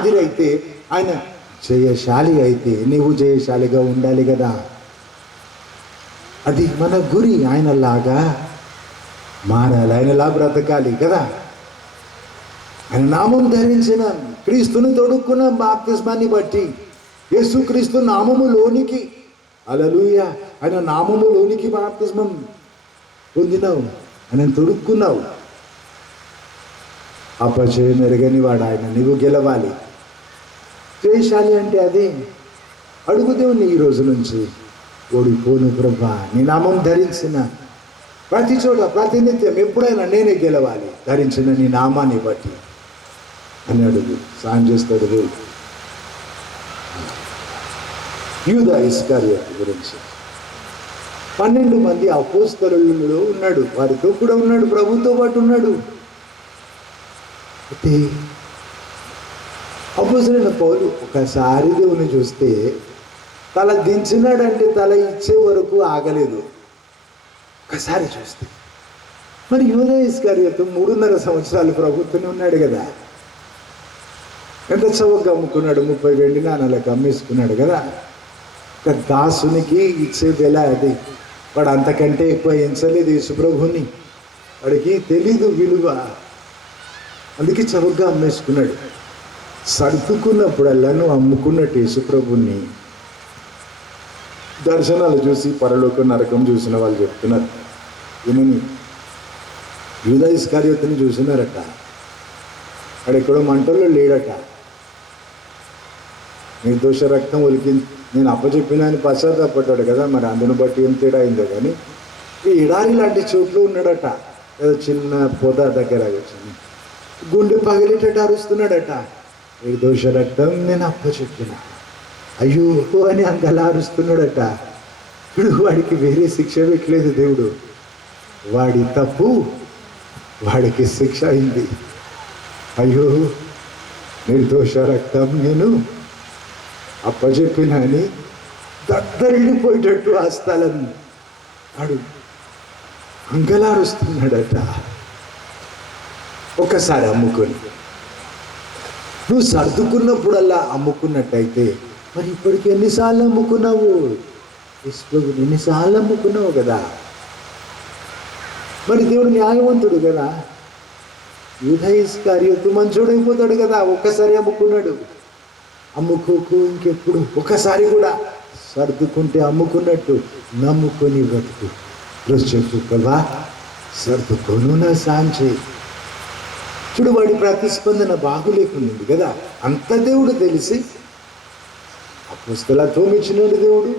మాదిరి అయితే, ఆయన జయశాలి అయితే నీవు జయశాలిగా ఉండాలి కదా. అది మన గురి. ఆయనలాగా మారాలి, ఆయనలా బ్రతకాలి కదా. ఆయన నామం ధరించిన, క్రీస్తుని తొడుక్కున్న బాప్తిస్మాన్ని బట్టి, యేసుక్రీస్తు నామములోనికి, హల్లెలూయా, ఆయన నామములోనికి బాప్తిస్మం పొందినావు, ఆయన తొడుక్కున్నావు. అపజయం ఎరగని వాడు ఆయన. నీవు గెలవాలి. జయశాలి అంటే అదే. అడుగు దేవుణ్ణి ఈ రోజు నుంచి, ఓడిపోను ప్రభా, నీ నామం ధరించిన ప్రతి చోట ప్రాతినిధ్యం ఎప్పుడైనా నేనే గెలవాలి, ధరించిన నీ నామాన్ని బట్టి అని అడుగు. సాయం చేస్తాడు దేవుడు. యూదా ఇస్కరియోతు గురించి 12 మంది అపోస్తలులలో ఉన్నాడు, వారితో కూడా ఉన్నాడు, ప్రభుతో పాటు ఉన్నాడు. అయితే అపోస్తలుడైన పౌలు ఒకసారి దేవుని చూస్తే తల దించినాడంటే తల ఇచ్చే వరకు ఆగలేదు. ఒకసారి చూస్తే మరి యూదా ఇస్కరియోతు 3.5 సంవత్సరాలు ప్రభుత్వనే ఉన్నాడు కదా. ఎంత చౌకగా అమ్ముకున్నాడు, 30 వెండి నాణాలకు అమ్మేసుకున్నాడు కదా. ఒక దాసునికి ఇచ్చేది ఎలా అది? వాడు అంతకంటే ఎక్కువ ఎంచలేదు యేసుప్రభుని. వాడికి తెలీదు విలువ, అందుకే చౌకగా అమ్మేసుకున్నాడు. సర్దుకున్నప్పుడల్లా నువ్వు అమ్ముకున్నట్టు యేసుప్రభుని దర్శనాలు చూసి పరలోక నరకం చూసిన వాళ్ళు చెప్తున్నారు. ఈయనని యూదా ఇస్కరియోతుని చూసినారట, వాడెక్కడో మంటల్లో లేడట. నిర్దోష రక్తం ఒలికి నేను అప్పచెప్పిన అని పశ్చాత్తాపడ్డాడు కదా. మరి అందును బట్టి ఏం తేడా అయిందో కానీ ఈ ఎడారి లాంటి చోట్లు ఉన్నాడట. ఏదో చిన్న పొద దగ్గర వచ్చింది, గుండె పగిలేటట్టు అరుస్తున్నాడట. నిర్దోష రక్తం నేను అప్పచెప్పిన, అయ్యో అని అంతలా అరుస్తున్నాడట. ఇప్పుడు వాడికి వేరే శిక్ష పెట్టలేదు దేవుడు, వాడి తప్పు వాడికి శిక్ష అయింది. అయ్యో నిర్దోష రక్తం నేను అప్పచెప్పిన అని దద్దరిల్లిపోయేటట్టు ఆ స్థలం వాడు అంగలారుస్తున్నాడట. ఒకసారి అమ్ముకొని నువ్వు సర్దుకున్నప్పుడల్లా అమ్ముకున్నట్టయితే మరి ఇప్పటికి ఎన్నిసార్లు అమ్ముకున్నావు? ఎన్నిసార్లు అమ్ముకున్నావు కదా. మరి దేవుడు న్యాయవంతుడు కదా. యూదా ఇస్కరియోతు మంచోడైపోతాడు కదా. ఒక్కసారి అమ్ముకున్నాడు, అమ్ముకోకు ఇంకెప్పుడు. ఒకసారి కూడా సర్దుకుంటే అమ్ముకున్నట్టు నమ్ముకొని బ్రతుకు. రోజు చెప్పు కదా, సర్దుకోను నా సాంచే. చూడు వాడి ప్రతిస్పందన బాగులేకుంది కదా. అంత దేవుడు తెలిసి అపోస్తల తోమిచ్చినాడు దేవుడు,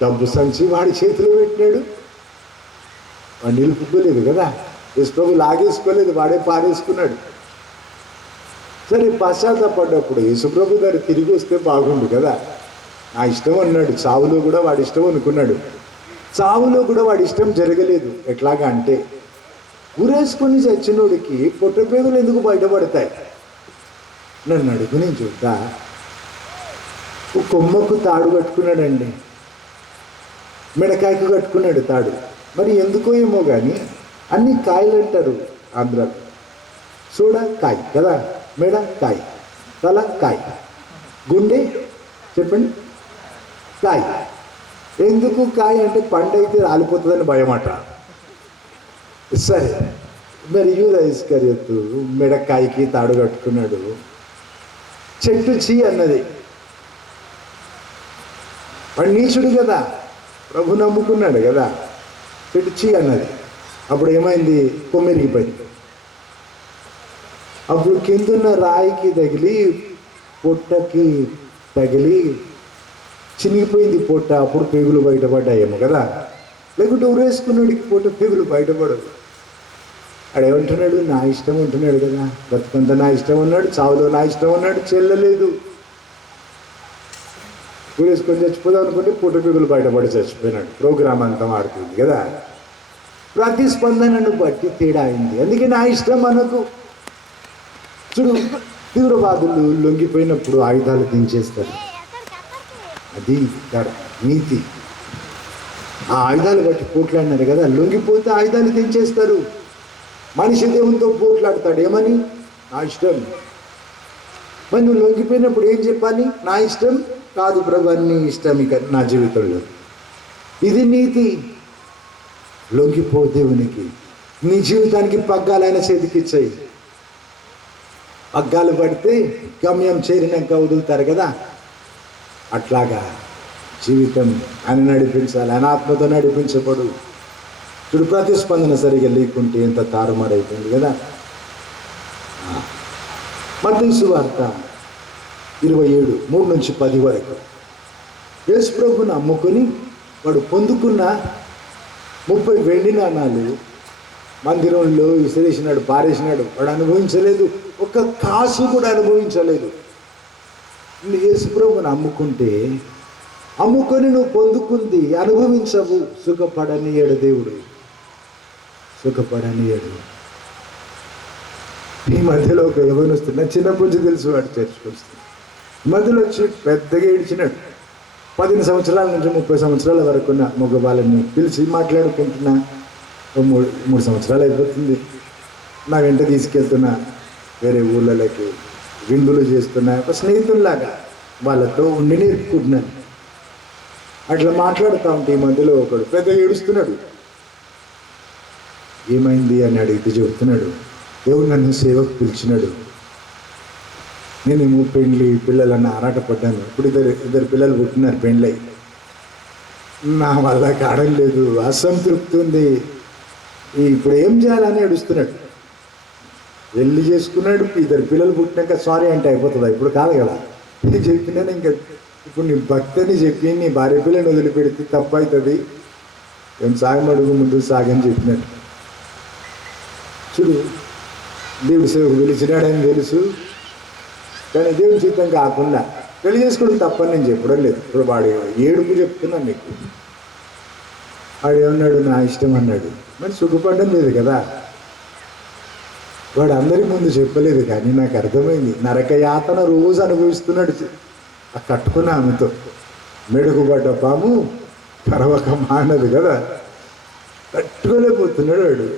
డబ్బు సంచి వాడి చేతిలో పెట్టినాడు. వాడు నిలుపుకోలేదు కదా, యేసుప్రభు లాగేసుకోలేదు, వాడే పారేసుకున్నాడు. సరే పశ్చాత్తాపడ్డప్పుడు యేసుప్రభు గారు తిరిగి వస్తే బాగుండు కదా. నా ఇష్టం అన్నాడు. చావులో కూడా వాడి ఇష్టం అనుకున్నాడు. చావులో కూడా వాడి ఇష్టం జరగలేదు. ఎట్లాగా అంటే ఊరేసుకొని చచ్చినోడికి పొట్టపేదలు ఎందుకు బయటపడతాయి? నన్ను అడుగు, నేను చూద్దా. ఒక కొమ్మకు తాడు కట్టుకున్నాడండి, మెడకాయకు కట్టుకున్నాడు తాడు. మరి ఎందుకో ఏమో కానీ అన్ని కాయలు అంటారు ఆంధ్రాలో. సోడ కాయ కదా, మెడ కాయ, తల కాయ, గుండె చెప్పండి కాయ. ఎందుకు కాయ అంటే పండు అయితే రాలిపోతుందని భయమాట. సరే మరి యూదా ఇస్కరియోతు మెడకాయకి తాడు కట్టుకున్నాడు. చెట్టు చీ అన్నది. వాడు నీచుడు కదా, ప్రభు నమ్ముకున్నాడు కదా. చెట్టు చీ అన్నది. అప్పుడు ఏమైంది? కొమ్మెరిగిపోయింది. అప్పుడు కిందున్న రాయికి తగిలి పొట్టకి తగిలి చినిగిపోయింది పొట్ట. అప్పుడు పేగులు బయటపడ్డాయేమో కదా. లేకుంటే ఊరేసుకున్నాడికి పొట్ట పేగులు బయటపడదు. ఆడేమంటున్నాడు? నా ఇష్టం అంటున్నాడు కదా. బతుకంతా నా ఇష్టం అన్నాడు, చావులో నా ఇష్టం అన్నాడు. చెల్లలేదు. ఊరేసుకొని చచ్చిపోదాం అనుకుంటే పొట్ట పేగులు బయటపడి చచ్చిపోయినాడు. ప్రోగ్రామ్ అంతా ఆడుతుంది కదా. ప్రతిస్పందనను బట్టి తేడా అయింది. అందుకే నా ఇష్టం మనకు. చూడు, తీవ్రవాదులు లొంగిపోయినప్పుడు ఆయుధాలు దించేస్తారు. అది నీతి. ఆ ఆయుధాలు బట్టి పోట్లాడినారు కదా. లొంగిపోతే ఆయుధాలు దించేస్తారు. మనిషి దేవునితో పోట్లాడతాడు. ఏమని? నా ఇష్టం. మరి నువ్వు లొంగిపోయినప్పుడు ఏం చెప్పాలి? నా ఇష్టం కాదు ప్రభు, నీ ఇష్టం ఇక నా జీవితంలో. ఇది నీతి. లొంగిపో దేవునికి. నీ జీవితానికి పగ్గాలు ఆయన చేతికి ఇచ్చాయి. పగ్గాలు పడితే గమ్యం చేరినాక వదులుతారు కదా, అట్లాగా జీవితం ఆయన నడిపించాలి. ఆయన ఆత్మతో నడిపించబడు. చూడు, ప్రతిస్పందన సరిగా లేకుంటే ఎంత తారుమారైపోయింది కదా. మత్తయి సువార్త 27:3-10 వరకు. యేసు ప్రభువుని అమ్ముకొని వాడు పొందుకున్న 30 వెండి నాణాలు మందిరంలో విసిరేసినాడు, పారేసినాడు. వాడు అనుభవించలేదు, ఒక్క కాసు కూడా అనుభవించలేదు. యేసు ప్రభువుని అమ్ముకొని నువ్వు పొందుకుంది అనుభవించవు. సుఖపడనీయడు దేవుడు, సుఖపడనీయడు. ఈ మధ్యలో ఒక యవనొస్తున్నా, చిన్నప్పటి నుంచి తెలుసు వాడు చర్చకు వస్తుంది. మధ్యలో వచ్చి పెద్దగా ఏడ్చినాడు. 15 సంవత్సరాల నుంచి 30 సంవత్సరాల వరకు ఉన్న మగ వాళ్ళని పిలిచి మాట్లాడుకుంటున్నా. 3 సంవత్సరాలు అయిపోతుంది. నా వెంట తీసుకెళ్తున్నా, వేరే ఊళ్ళకి విందులు చేస్తున్నా. ఒక స్నేహితుల్లాగా వాళ్ళతో ఉండి నేర్పుకుంటున్నాను. అట్లా మాట్లాడుతూ ఉంటే ఈ మధ్యలో ఒకడు పెద్దగా ఏడుస్తున్నాడు. ఏమైంది అని అడిగితే చెప్తున్నాడు, దేవుడు నన్ను సేవకు పిలిచినాడు. నేనేమో పిల్లలన్న ఆరాటపడ్డాను. ఇప్పుడు ఇద్దరు పిల్లలు పుట్టినారు, పెండ్లై. నా వల్ల కావడం లేదు, అసంతృప్తి ఉంది. ఇప్పుడు ఏం చేయాలని ఏడుస్తున్నాడు. పెళ్లి చేసుకున్నాడు, 2 పిల్లలు పుట్టినాక సారీ అంటే అయిపోతుందా? ఇప్పుడు కాదు కదా. నేను చెప్పినాను, ఇంకా ఇప్పుడు నీ భక్తిని చెప్పి నీ భార్య పిల్లని వదిలిపెడితే తప్పు అవుతుంది. ఏం సాగమడుగు ముందు సాగని చెప్పినాడు. చూడు, దేవుడు సేవకు పిలిచినాడని తెలుసు, కానీ దేవుని చిత్తం కాకుండా పెళ్లి చేసుకోవడం తప్పని నేను చెప్పడం లేదు. ఇప్పుడు వాడు ఏడుపు చెప్తున్నాను నీకు. వాడు ఏమన్నాడు? నా ఇష్టం అన్నాడు. మరి సుఖపడడం లేదు కదా. వాడు అందరి ముందు చెప్పలేదు, కానీ నాకు అర్థమైంది. నరక యాతన రోజు అనుభవిస్తున్నాడు ఆ కట్టుకున్న ఆమెతో. మెడుగుబడ్డ పాము పరవక మానదు కదా, తట్టుకోలేకపోతున్నాడు వాడు.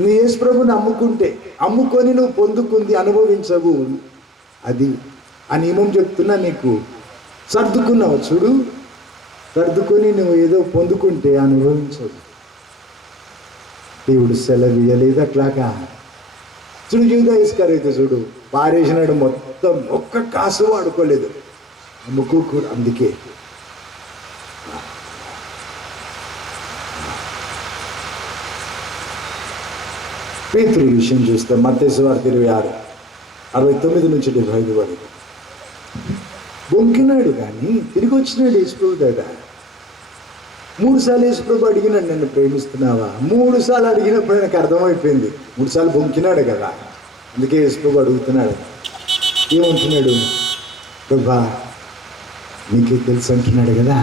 నీ యేసు ప్రభుని అమ్ముకొని నువ్వు పొందుకుంది అనుభవించవు. అది ఆ నియమం చెప్తున్నా నీకు. సర్దుకున్నావు చూడు, సర్దుకొని నువ్వు ఏదో పొందుకుంటే అనుభవించవు. దేవుడు సెలవు ఇయ్యలేదు అట్లాగా. చూడు, యూదా ఇస్కరియోతు చూడు, పారేసినాడు మొత్తం, ఒక్క కాసు వాడుకోలేదు. అమ్ముకోకూడదు. అందుకే పేతురు విషయం చూస్తే మత్తయి సువార్త 26:69-75 వరకు. బొంకినాడు కానీ తిరిగి వచ్చినాడు యేసు ప్రభు దగ్గర. 3 సార్లు యేసు ప్రభు అడిగినాడు, నన్ను ప్రేమిస్తున్నావా? 3 సార్లు అడిగినప్పుడు నాకు అర్థమైపోయింది. 3 సార్లు బొంకినాడు కదా, అందుకే యేసు ప్రభు అడుగుతున్నాడు. ఏమంటున్నాడు? ప్రభా నీకే తెలుసు అంటున్నాడు కదా.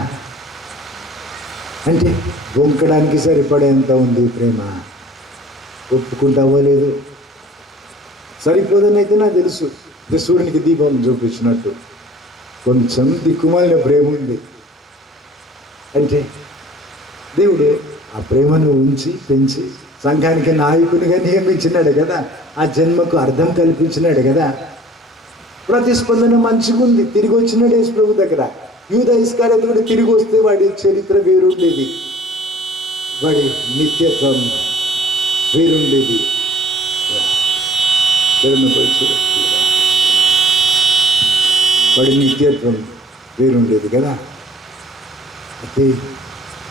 అంటే బొంకడానికి సరిపడేంత ఉంది ప్రేమ. ఒప్పుకుంటావో లేదు? సరిపోదని అయితే నాకు తెలుసు. సూర్యునికి దీపం చూపించినట్టు కొంచెం దిక్కుమాలిన ప్రేమ ఉంది. అంటే దేవుడు ఆ ప్రేమను ఉంచి పెంచి సంఘానికి నాయకునిగా నియమించినాడు కదా, ఆ జన్మకు అర్థం కల్పించినాడు కదా. ప్రతిస్పందన మంచిగుంది. తిరిగి వచ్చినాడు యేసు ప్రభు దగ్గర. యూదా ఇస్కరియోతు కూడా తిరిగి వస్తే వాడి చరిత్ర వేరుండేది, వాడి నిత్యత్వం వేరుండేది. వాడి నిత్యత్వం వేరుండేది కదా. అయితే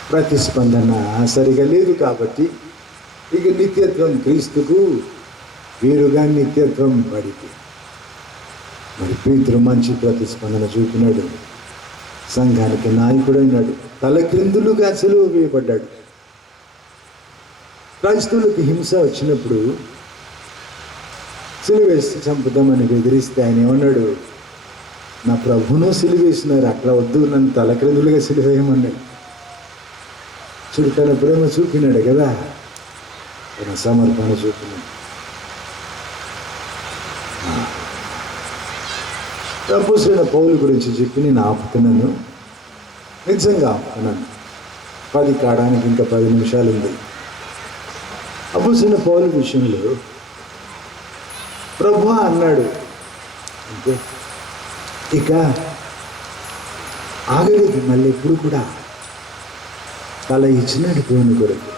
ప్రతిస్పందన సరిగా లేదు కాబట్టి ఇక నిత్యత్వం క్రీస్తుకు వేరుగా నిత్యత్వం వాడికి. మరి పేతురు మంచి ప్రతిస్పందన చూపినాడు, సంఘానికి నాయకుడైనాడు, తలక్రిందులుగా సిలువ వేయబడ్డాడు. క్రైస్తవులకు హింస వచ్చినప్పుడు సిలువేసి చంపుదామని బెదిరిస్తే ఆయన ఏమన్నాడు? నా ప్రభును సిలువేసినారు, అట్లా వద్దు, నన్ను తలక్రిందులుగా సిలువేయమన్నాడు. చూడు, తన ప్రేమ చూపినాడు కదా, తన సమర్పణ చూపినాడు. అపోస్తలుడైన పౌలు గురించి చెప్పి నేను ఆపుతున్నాను, నిజంగా ఆపుతున్నాను. 10 కాడానికి ఇంకా 10 నిమిషాలు ఉంది. అపోస్తలుడైన పౌలు విషయంలో ప్రభువా అన్నాడు అంటే ఇక ఆగలేదు, మళ్ళీ ఎప్పుడు కూడా తల ఇచ్చినాడు దేవుని కొరకు.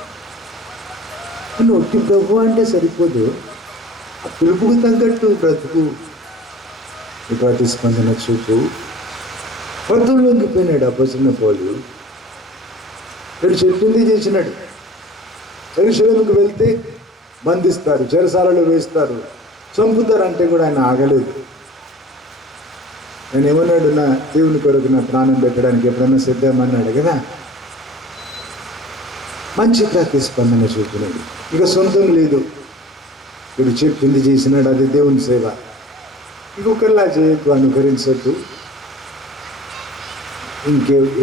నువ్వు ఒట్టి ప్రభు అంటే సరిపోదు, ఆ పిలుపుకు తగ్గట్టు బ్రతుకు, ఈ ప్రతిస్పందన చూపు. వద్దులు లొంగిపోయినాడు అపొస్తలుడైన పౌలు. వీడు చెప్పింది చేసినాడు. యెరూషలేముకు వెళ్తే బంధిస్తారు, చెరసాలలో వేస్తారు, చంపుతారంటే కూడా ఆయన ఆగలేదు. నేను ఏమన్నాడు, నా దేవుని కొరకు నా ప్రాణం పెట్టడానికి ఎప్పుడైనా సిద్ధమన్నాడు కదా. మంచి ప్రతిస్పందన చూపినాడు. ఇక సొంతం లేదు, వీడు చెప్పింది చేసినాడు, అది దేవుని సేవ. ఇంకొకరిలా చేయకు, అనుకరించద్దు.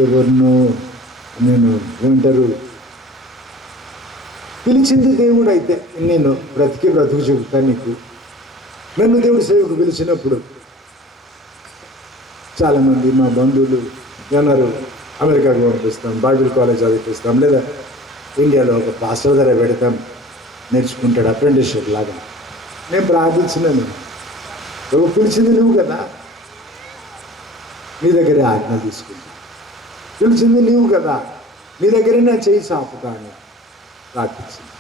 ఎవరినో నేను ఏమంటారు, పిలిచింది దేవుడు అయితే నేను బ్రతుకు చెబుతాను నీకు. నన్ను దేవుడి సేవకు పిలిచినప్పుడు చాలామంది మా బంధువులు అన్నారు, అమెరికాకు పంపిస్తాం, బైబిల్ కాలేజ్ చదివిస్తాం, లేదా ఇండియాలో ఒక పాస్టర్ దగ్గర పెడతాం, నేర్చుకుంటాడు అప్రెంటిస్షిప్ లాగా. నేను ప్రార్థించినాను, నువ్వు పిలిచింది నువ్వు కదా, నీ దగ్గరే ఆజ్ఞ తీసుకుంటా. పిలిచింది నువ్వు కదా, నీ దగ్గరే నా చేయి సాపుతాను ప్రార్థించింది.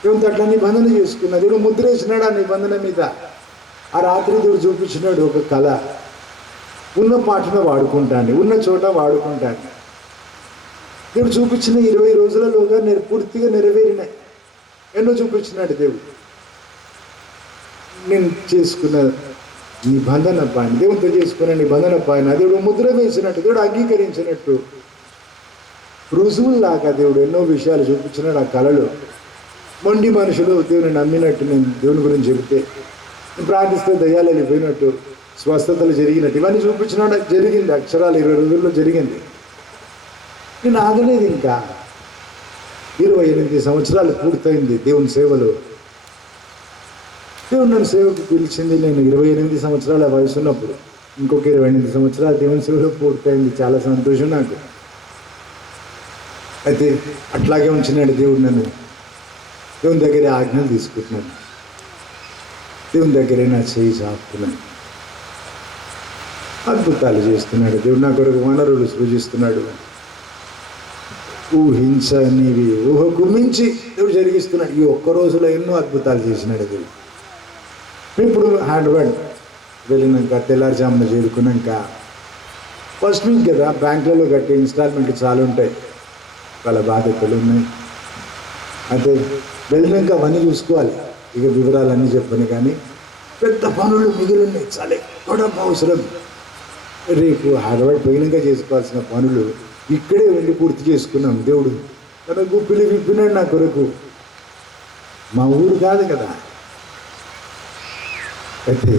దేవునితో అట్లా నిబంధన చేసుకున్నా. దేవుడు ముద్ర వేసినాడు ఆ నిబంధన మీద. ఆ రాత్రి దేవుడు చూపించినాడు ఒక కళ. ఉన్న పాటను వాడుకుంటాను, ఉన్న చోట వాడుకుంటాను. దేవుడు చూపించిన 20 రోజులలోగా పూర్తిగా నెరవేరినాయి. ఎన్నో చూపించినాడు దేవుడు. నేను చేసుకున్న నిబంధన పైన, దేవుడితో చేసుకున్న నిబంధన పైన దేవుడు ముద్ర వేసినట్టు, దేవుడు అంగీకరించినట్టు రుజువుల్లాగా దేవుడు ఎన్నో విషయాలు చూపించినాడు ఆ కళలో. మొండి మనుషులు దేవుని నమ్మినట్టు నేను దేవుని గురించి చెబితే, నేను ప్రార్థిస్తే దయ్యాలు వెళ్ళిపోయినట్టు, స్వస్థతలు జరిగినట్టు, ఇవన్నీ చూపించినాడు. జరిగింది, అక్షరాలు 20 రోజుల్లో జరిగింది. నేను ఆగలేదు. ఇంకా 28 సంవత్సరాలు పూర్తయింది దేవుని సేవలో. దేవుడు నన్ను సేవకు పిలిచింది నేను 28 సంవత్సరాల వయసు ఉన్నప్పుడు. ఇంకొక 28 సంవత్సరాలు దేవుని సేవలో పూర్తయింది. చాలా సంతోషం నాకు. అయితే అట్లాగే ఉంచినాడు దేవుడు నన్ను. దేవుని దగ్గరే ఆజ్ఞలు తీసుకుంటున్నాను, దేవుని దగ్గరే నా చేయి చాపుతున్నాను. అద్భుతాలు చేస్తున్నాడు దేవుడు. నా కొరకు వనరులు సృజిస్తున్నాడు. ఊహించనివి, ఊహకు మించి దేవుడు జరిగిస్తున్నాడు. ఈ ఒక్క రోజులో ఎన్నో అద్భుతాలు చేసినాడు దేవుడు. ఇప్పుడు హైదరాబాద్ వెళ్ళినాక తెల్లారుజామున చేరుకున్నాక ఫస్ట్ వీక్ కదా, బ్యాంకులలో కట్టే ఇన్స్టాల్మెంట్లు చాలా ఉంటాయి, వాళ్ళ బాధ్యతలు ఉన్నాయి. అయితే వెళ్ళినాక అవన్నీ చూసుకోవాలి. ఇక వివరాలన్నీ చెప్పని, కానీ పెద్ద పనులు మిగిలి ఉన్నాయి, చాలా ఎక్కువ అవసరం. రేపు హైదరాబాద్ పోయినాక చేసుకోవాల్సిన పనులు ఇక్కడే వెళ్ళి పూర్తి చేసుకున్నాం. దేవుడు తన గుప్పిలి విప్పినాడు నా కొరకు. మా ఊరు కాదు కదా. అయితే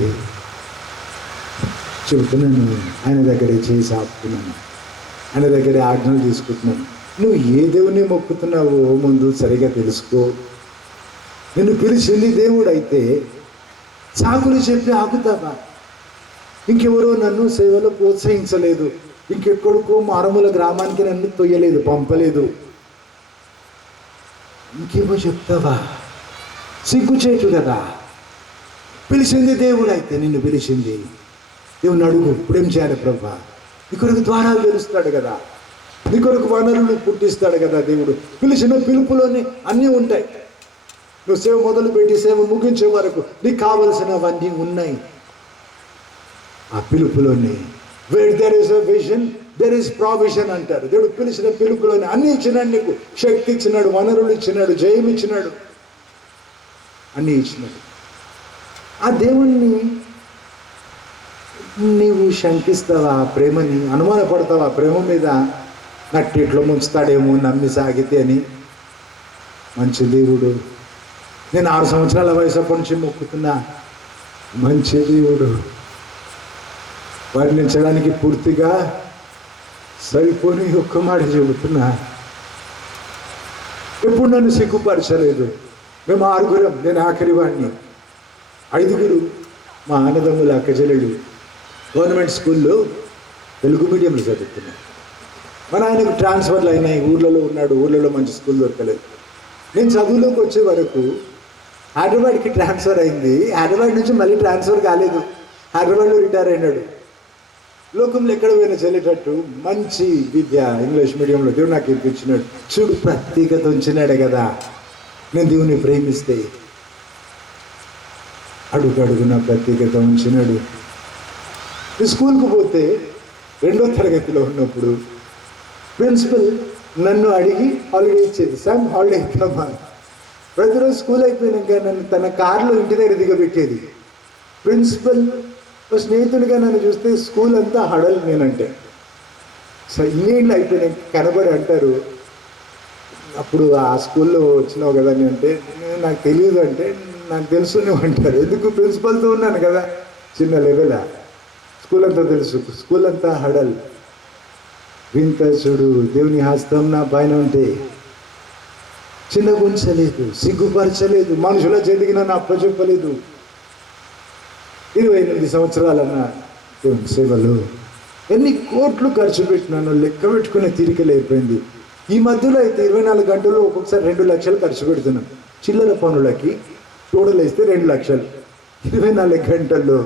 చెబుతున్నాను, ఆయన దగ్గరే చేసి ఆపుతున్నాను, ఆయన దగ్గరే ఆజ్ఞలు తీసుకుంటున్నాను. నువ్వు ఏ దేవుని మొక్కుతున్నావో ముందు సరిగా తెలుసుకో. నిన్ను పిలిచింది దేవుడు అయితే సాకులు చెప్పి ఆగుతావా? ఇంకెవరో నన్ను సేవలో ప్రోత్సహించలేదు, ఇంకెక్కడికో మారుమూల గ్రామానికి నన్ను తొయ్యలేదు, పంపలేదు, ఇంకేమో చెప్తావా? సిగ్గుచేటు కదా. పిలిచింది దేవుడు అయితే, నిన్ను పిలిచింది దేవుని అడుగు, ఇప్పుడేం చేయాలి ప్రభా? నీ కొరకు ద్వారాలు తెరుస్తాడు కదా, నీ కొరకు వనరులు పుట్టిస్తాడు కదా దేవుడు. పిలిచిన పిలుపులోనే అన్నీ ఉంటాయి. నువ్వు సేవ మొదలుపెట్టి సేవ ముగించే వరకు నీకు కావలసినవన్నీ ఉన్నాయి ఆ పిలుపులోనే. Where there is a vision there is provision అంటారు. దేవుడు పిలిచిన పిలుపులోనే అన్నీ ఇచ్చినాడు. నీకు శక్తి ఇచ్చినాడు, వనరులు ఇచ్చినాడు, జయం ఇచ్చినాడు, అన్నీ ఇచ్చినాడు. ఆ దేవుణ్ణి నీవు శంకిస్తావా? ప్రేమని అనుమానపడతావా? ప్రేమ మీద నట్టిట్లో ముంచుతాడేమో నమ్మి సాగితే అని. మంచి దేవుడు, నేను 6 సంవత్సరాల వయసు అప్పటి నుంచి మొక్కుతున్నా. మంచి దేవుడు, వర్ణించడానికి పూర్తిగా సరిపోని ఒక్క మాట చెబుతున్నా. ఎప్పుడు నన్ను సిగ్గుపరచలేదు. మేము 6గురం, నేను ఆఖరి వాడిని. 5గురు మా అన్నదమ్ముల అక్కచెల్లెళ్ళు గవర్నమెంట్ స్కూల్లో తెలుగు మీడియంలో చదువుతున్నాను. మన ఆయనకు ట్రాన్స్ఫర్లు అయినాయి, ఊర్లలో ఉన్నాడు, ఊర్లలో మంచి స్కూల్ దొరకలేదు. నేను చదువులోకి వచ్చే వరకు హైదరాబాద్కి ట్రాన్స్ఫర్ అయింది. హైదరాబాద్ నుంచి మళ్ళీ ట్రాన్స్ఫర్ కాలేదు, హైదరాబాద్లో రిటైర్ అయినాడు. లోకంలో ఎక్కడ పోయినా చెల్లేటట్టు మంచి విద్య ఇంగ్లీష్ మీడియంలో దేవుడు నాకు ఇప్పించినాడు. చూడు, ప్రత్యేకత ఉంచినాడే కదా. నేను దేవుని ప్రేమిస్తే అడుగడుగున ప్రత్యేకత ఉంచినాడు. స్కూల్కి పోతే 2వ తరగతిలో ఉన్నప్పుడు ప్రిన్సిపల్ నన్ను అడిగి హాలిడే ఇచ్చేది. సార్ హాలిడే ఇద్దామా. ప్రతిరోజు స్కూల్ అయిపోయినాక నన్ను తన కారులో ఇంటి దగ్గర దిగబెట్టేది. ప్రిన్సిపల్ స్నేహితుడిగా నన్ను చూస్తే స్కూల్ అంతా హడల్ నేనంటే. సో ఇన్నేళ్ళు అయిపోయినాక కనబడి అంటారు, అప్పుడు ఆ స్కూల్లో వచ్చినావు కదా అని అంటే, నాకు తెలియదు అంటే, నాకు తెలుసు నువ్వు అంటారు. ఎందుకు? ప్రిన్సిపల్తో ఉన్నాను కదా, చిన్న లెవెలా. స్కూల్ అంతా తెలుసు, స్కూల్ అంతా హడల్. వింత చూడు, దేవుని హస్తం నా పైన ఉంటే చిన్నగుంచలేదు, సిగ్గుపరచలేదు, మనుషుల చేతికి నన్ను అప్పచెప్పలేదు. 28 సంవత్సరాలన్న దేవుని సేవలు ఎన్ని కోట్లు ఖర్చు పెట్టినానో లెక్క పెట్టుకునే తీరిక లేకపోయింది. ఈ మధ్యలో అయితే 24 గంటలు ఒక్కొక్కసారి 2 లక్షలు ఖర్చు పెడుతున్నాం. చిల్లర పనులకి టోటల్ వేస్తే 2 లక్షలు. 24 గంటల్లో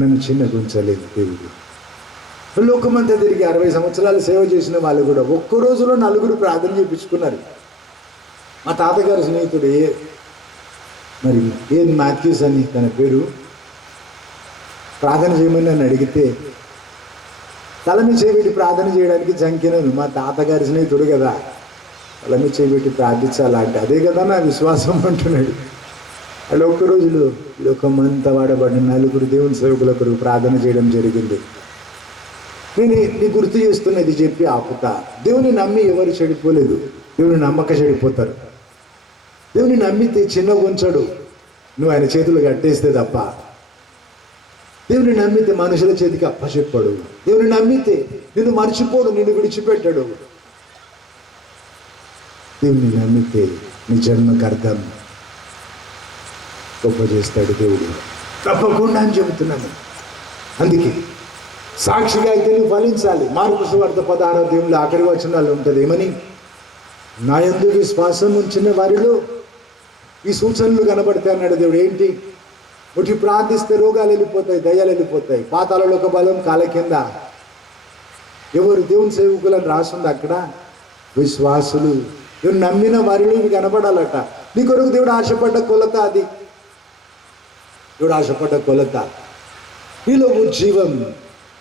నన్ను చిన్నగుంచలేదు దేవుడు. లోకమంతా తిరిగి 60 సంవత్సరాలు సేవ చేసిన వాళ్ళు కూడా ఒక్క రోజులో 4 ప్రార్థన చేయించుకున్నారు. మా తాతగారి స్నేహితుడు మరి మాథ్యూస్ అని తన పేరు, ప్రార్థన చేయమని నన్ను అడిగితే తల మీద చేయబెట్టి ప్రార్థన చేయడానికి జంకినాను. మా తాతగారి స్నేహితుడు కదా, తల మీద చేయబెట్టి ప్రార్థించాలా అంటే అదే కదా నా విశ్వాసం అంటున్నాడు. అలా ఒక్క రోజులో లోకమంతా వాడబడిన 4 దేవుని సేవకుల కొరకు ప్రార్థన చేయడం జరిగింది. నేను నీ గుర్తు చేస్తున్నది చెప్పి ఆపుతా. దేవుని నమ్మి ఎవరు చెడిపోలేదు, దేవుని నమ్మక చెడిపోతారు. దేవుని నమ్మితే చిన్నగా ఉంచాడు, నువ్వు ఆయన చేతులు కట్టేస్తే తప్ప. దేవుని నమ్మితే మనుషుల చేతికి అప్పచెప్పాడు. దేవుని నమ్మితే నిన్ను మర్చిపోడు, నిన్ను విడిచిపెట్టాడు. దేవుని నమ్మితే నీ జన్మకు అర్థం గొప్ప చేస్తాడు దేవుడు, తప్పకుండా అని చెబుతున్నాను. అందుకే సాక్షిగా అయితే నువ్వు ఫలించాలి. మార్కు సువార్త 16వ అధ్యాయంలో ఆఖరి వచనాలు ఉంటుంది, ఏమని? నా యందు విశ్వాసం ఉంచిన వారిలో ఈ సూచనలు కనబడతాయి అన్నాడు దేవుడు. ఏంటి? ఒకటి ప్రార్థిస్తే రోగాలు వెళ్ళిపోతాయి, దయ్యాలు వెళ్ళిపోతాయి, పాతాళలోక బలం కాల కింద. ఎవరు దేవుని సేవకులను రాస్తుంది అక్కడ? విశ్వాసులు. దేవుడు నమ్మిన వారిలో ఇవి కనబడాలట. నీ కొరకు దేవుడు ఆశపడ్డ కొలత అది. దేవుడు ఆశపడ్డ కొలత నీలో ఉజ్జీవం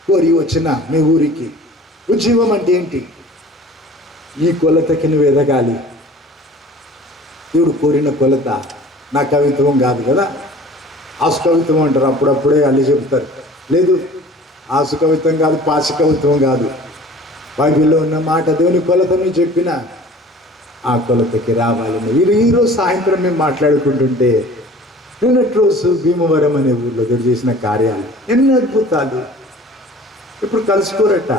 కోరి వచ్చిన మీ ఊరికి. ఉజ్జీవం అంటే ఏంటి? ఈ కొలతకి నువ్వు ఎదగాలి. దేవుడు కోరిన కొలత నా కవిత్వం కాదు కదా, ఆసు కవిత్వం అంటారు, అప్పుడప్పుడే అల్లి చెబుతారు. లేదు, ఆసు కవిత్వం కాదు, పాసి కవిత్వం కాదు. బైబిల్లో ఉన్న మాట దేవుని కొలత మీరు చెప్పిన ఆ కొలతకి రావాలి. ఈరోజు సాయంత్రం మేము మాట్లాడుకుంటుంటే నిన్నటి రోజు భీమవరం అనే ఊళ్ళో దేవుడు చేసిన కార్యాలు ఎన్ని అద్భుతాలు. ఇప్పుడు కలుసుకోరట,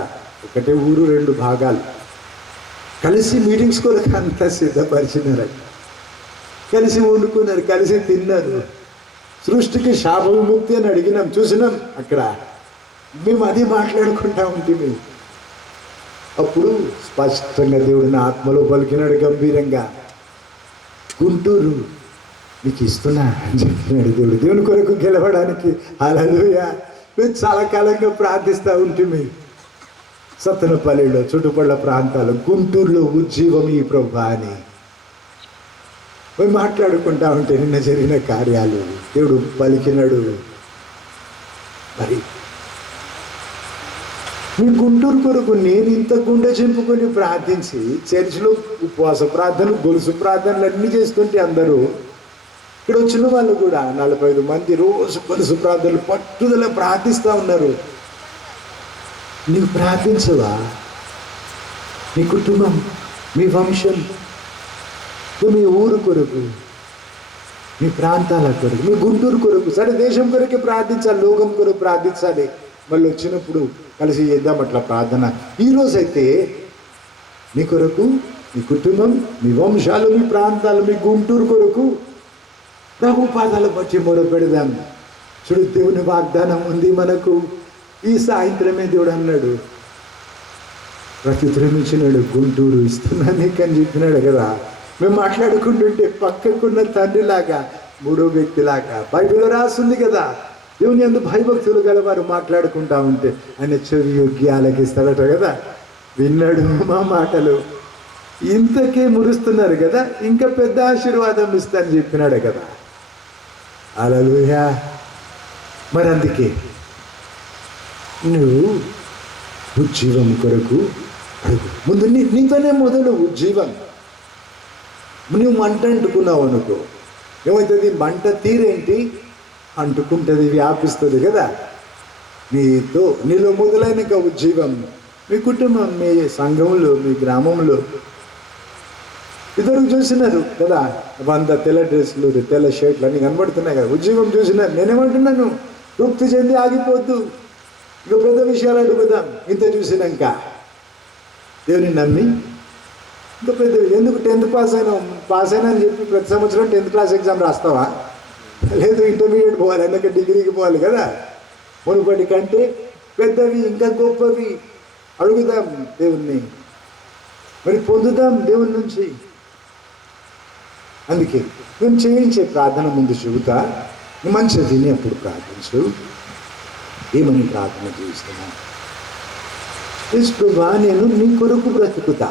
ఒకటే ఊరు 2 భాగాలు కలిసి మీటింగ్స్ కొరకు అంతా సిద్ధపరిచినారట. కలిసి వండుకున్నారు, కలిసి తిన్నారు. సృష్టికి శాప విముక్తి అని అడిగినాం, చూసినాం అక్కడ. మేము అది మాట్లాడుకుంటా ఉంటే అప్పుడు స్పష్టంగా దేవుడిని ఆత్మలో పలికినాడు గంభీరంగా, గుంటూరు నీకు ఇస్తున్నా అని చెప్పినాడు దేవుడు. దేవుని కొరకు గెలవడానికి. హల్లెలూయా. మేము చాలా కాలంగా ప్రార్థిస్తూ ఉంటుంది. సత్తెనపల్లిలో చుట్టుపక్కల ప్రాంతాలు, గుంటూరులో ఉజ్జీవం ఈ ప్రభా అని మేము మాట్లాడుకుంటా ఉంటే నిన్న జరిగిన కార్యాలు దేవుడు పలికినాడు. మరి మీ గుంటూరు కొరకు నేను ఇంత గుండె చెంపుకొని ప్రార్థించి చర్చిలో ఉపవాస ప్రార్థనలు, గొలుసు ప్రార్థనలు అన్నీ చేస్తుంటే అందరూ ఇక్కడ వచ్చిన వాళ్ళు కూడా 45 మంది రోజు గొలుసు ప్రార్థనలు పట్టుదల ప్రార్థిస్తూ ఉన్నారు. నీవు ప్రార్థించవా? మీ కుటుంబం, మీ వంశం, మీ ఊరు కొరకు, మీ ప్రాంతాల కొరకు, మీ గుంటూరు కొరకు, సరే దేశం కొరకే ప్రార్థించాలి, లోకం కొరకు ప్రార్థించాలి. మళ్ళీ వచ్చినప్పుడు కలిసి చేద్దాం అట్లా ప్రార్థన. ఈరోజైతే మీ కొరకు, మీ కుటుంబం, మీ వంశాలు, మీ ప్రాంతాలు, మీ గుంటూరు కొరకు ప్రభు పాదాల పట్టి మొర పెడదాం. చూడు, దేవుని వాగ్దానం ఉంది మనకు. ఈ సాయంత్రమే దేవుడు అన్నాడు, ప్రత్యుత్తరం ఇచ్చినాడు, గుంటూరు ఇస్తున్నాను నీకు అని చెప్పినాడు కదా. మేము మాట్లాడుకుంటుంటే పక్కకున్న తండ్రిలాగా, 3వ వ్యక్తిలాగా బైబిల్లో రాస్తుంది కదా, దేవుని యందు భయభక్తులు గలవారు మాట్లాడుకుంటా ఉంటే ఆయన చెవి యొగ్గి ఆలకిస్తాడట కదా. విన్నాడు మా మాటలు, ఇంతకే మురుస్తున్నారు కదా, ఇంకా పెద్ద ఆశీర్వాదం ఇస్తానని చెప్పినాడే కదా. హల్లెలూయా. మరి అందుకే నువ్వు ఉజ్జీవం కొరకు అడుగు. ముందు నీతోనే మొదలు ఉజ్జీవం. నువ్వు మంట అంటుకున్నావు అనుకో, ఏమవుతుంది? మంట తీరేంటి? అంటుకుంటుంది, వ్యాపిస్తుంది కదా. నీలో మొదలైన ఉజ్జీవం మీ కుటుంబం, మీ సంఘంలో, మీ గ్రామంలో ఇద్దరు చూసినారు కదా, 100 తెల్ల డ్రెస్సులు, తెల్ల షర్ట్లు అన్నీ కనబడుతున్నాయి కదా, ఉద్యోగం చూసినారు. నేనేమంటున్నాను, తృప్తి చెంది ఆగిపోద్దు, ఇక పెద్ద విషయాలు అడుగుదాం. ఇంత చూసినాక దేవుని నమ్మి ఇంకా పెద్ద, ఎందుకు 10th పాస్ అయినా అని చెప్పి ప్రతి సంవత్సరం 10th క్లాస్ ఎగ్జామ్ రాస్తావా? లేదు, ఇంటర్మీడియట్ పోవాలి, అందుకే డిగ్రీకి పోవాలి కదా. మునుపటి కంటే పెద్దవి, ఇంకా గొప్పవి అడుగుదాం దేవుణ్ణి, మరి పొందుదాం దేవుని నుంచి. అందుకే మేము చేయించే ప్రార్థన ముందు చెబుతా, మంచిగా తిని అప్పుడు ప్రార్థించు. ఏమని ప్రార్థన చేస్తున్నాను? ప్రభువా, నేను నీ కొరకు బ్రతుకుతా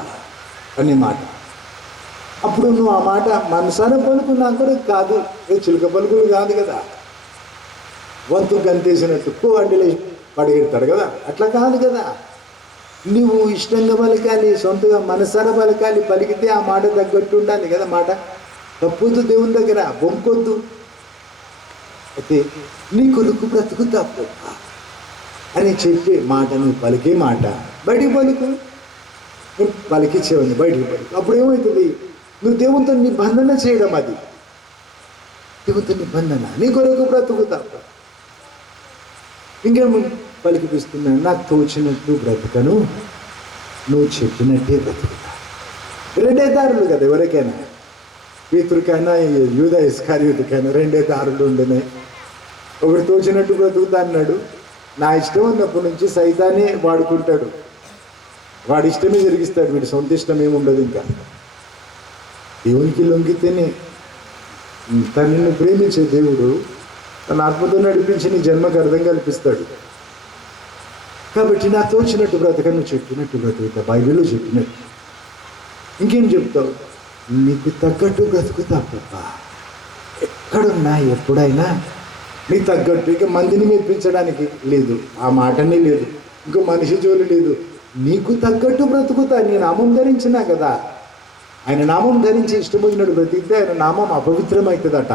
అనే మాట. అప్పుడు నువ్వు ఆ మాట మనసాన పలుకు, నా కొరకు కాదు, చిలుక పలుకులు కాదు కదా, వంతు గంతేసినట్టు అండిలే పడిగెడతాడు కదా, అట్లా కాదు కదా. నువ్వు ఇష్టంగా పలకాలి, సొంతగా మనసాన పలకాలి. పలికితే ఆ మాట తగ్గట్టు ఉండాలి కదా. మాట తప్పొద్దు, దేవుని దగ్గర బొంకొద్దు. అయితే నీ కొరకు బ్రతుకుతా అని చెప్పే మాట, నువ్వు పలికే మాట బయటికి పలుకు. పలికిచ్చేవాడిని బయటికి పలుకు. అప్పుడు ఏమవుతుంది? నువ్వు దేవునితో నిబంధన చేయడం, అది దేవునితో నిబంధన. నీ కొరకు బ్రతుకుతా. ఇంకేమో పలికిపిస్తున్నాను, నాకు తోచినట్టు బ్రతకను, నువ్వు చెప్పినట్టే బ్రతుకుతా. 2 దారులు కదా ఎవరికైనా, పేతురుకైనా యూదా ఇస్కరియోతుకైనా 2 దారులు ఉండినాయి. ఒకటి తోచినట్టు బ్రతుకుతా అన్నాడు. నా ఇష్టం ఉన్నప్పటి నుంచి సైతానే వాడుకుంటాడు, వాడి ఇష్టమే జరిగిస్తాడు, వీడి సొంత ఇష్టం ఏమి ఉండదు. ఇంకా దేవునికి లొంగితేనే తనను ప్రేమించే దేవుడు తన ఆత్మతో నడిపించి నీ జన్మకు అర్థం కల్పిస్తాడు. కాబట్టి నా తోచినట్టు బ్రతకను, చెప్పినట్టు బ్రతుకుతా, బైబిల్లో చెప్పినట్టు. ఇంకేం చెప్తావు? నీకు తగ్గట్టు బ్రతుకుతా పాపా. ఎక్కడున్నా ఎప్పుడైనా నీ తగ్గట్టు. ఇక మందిని మెప్పించడానికి లేదు, ఆ మాటనే లేదు, ఇంకో మనిషి జోలి లేదు. నీకు తగ్గట్టు బ్రతుకుతా. నీ నామం ధరించినా కదా, ఆయన నామం ధరించి ఇష్టమైనడు బ్రతికితే ఆయన నామం అపవిత్రమవుతుందట.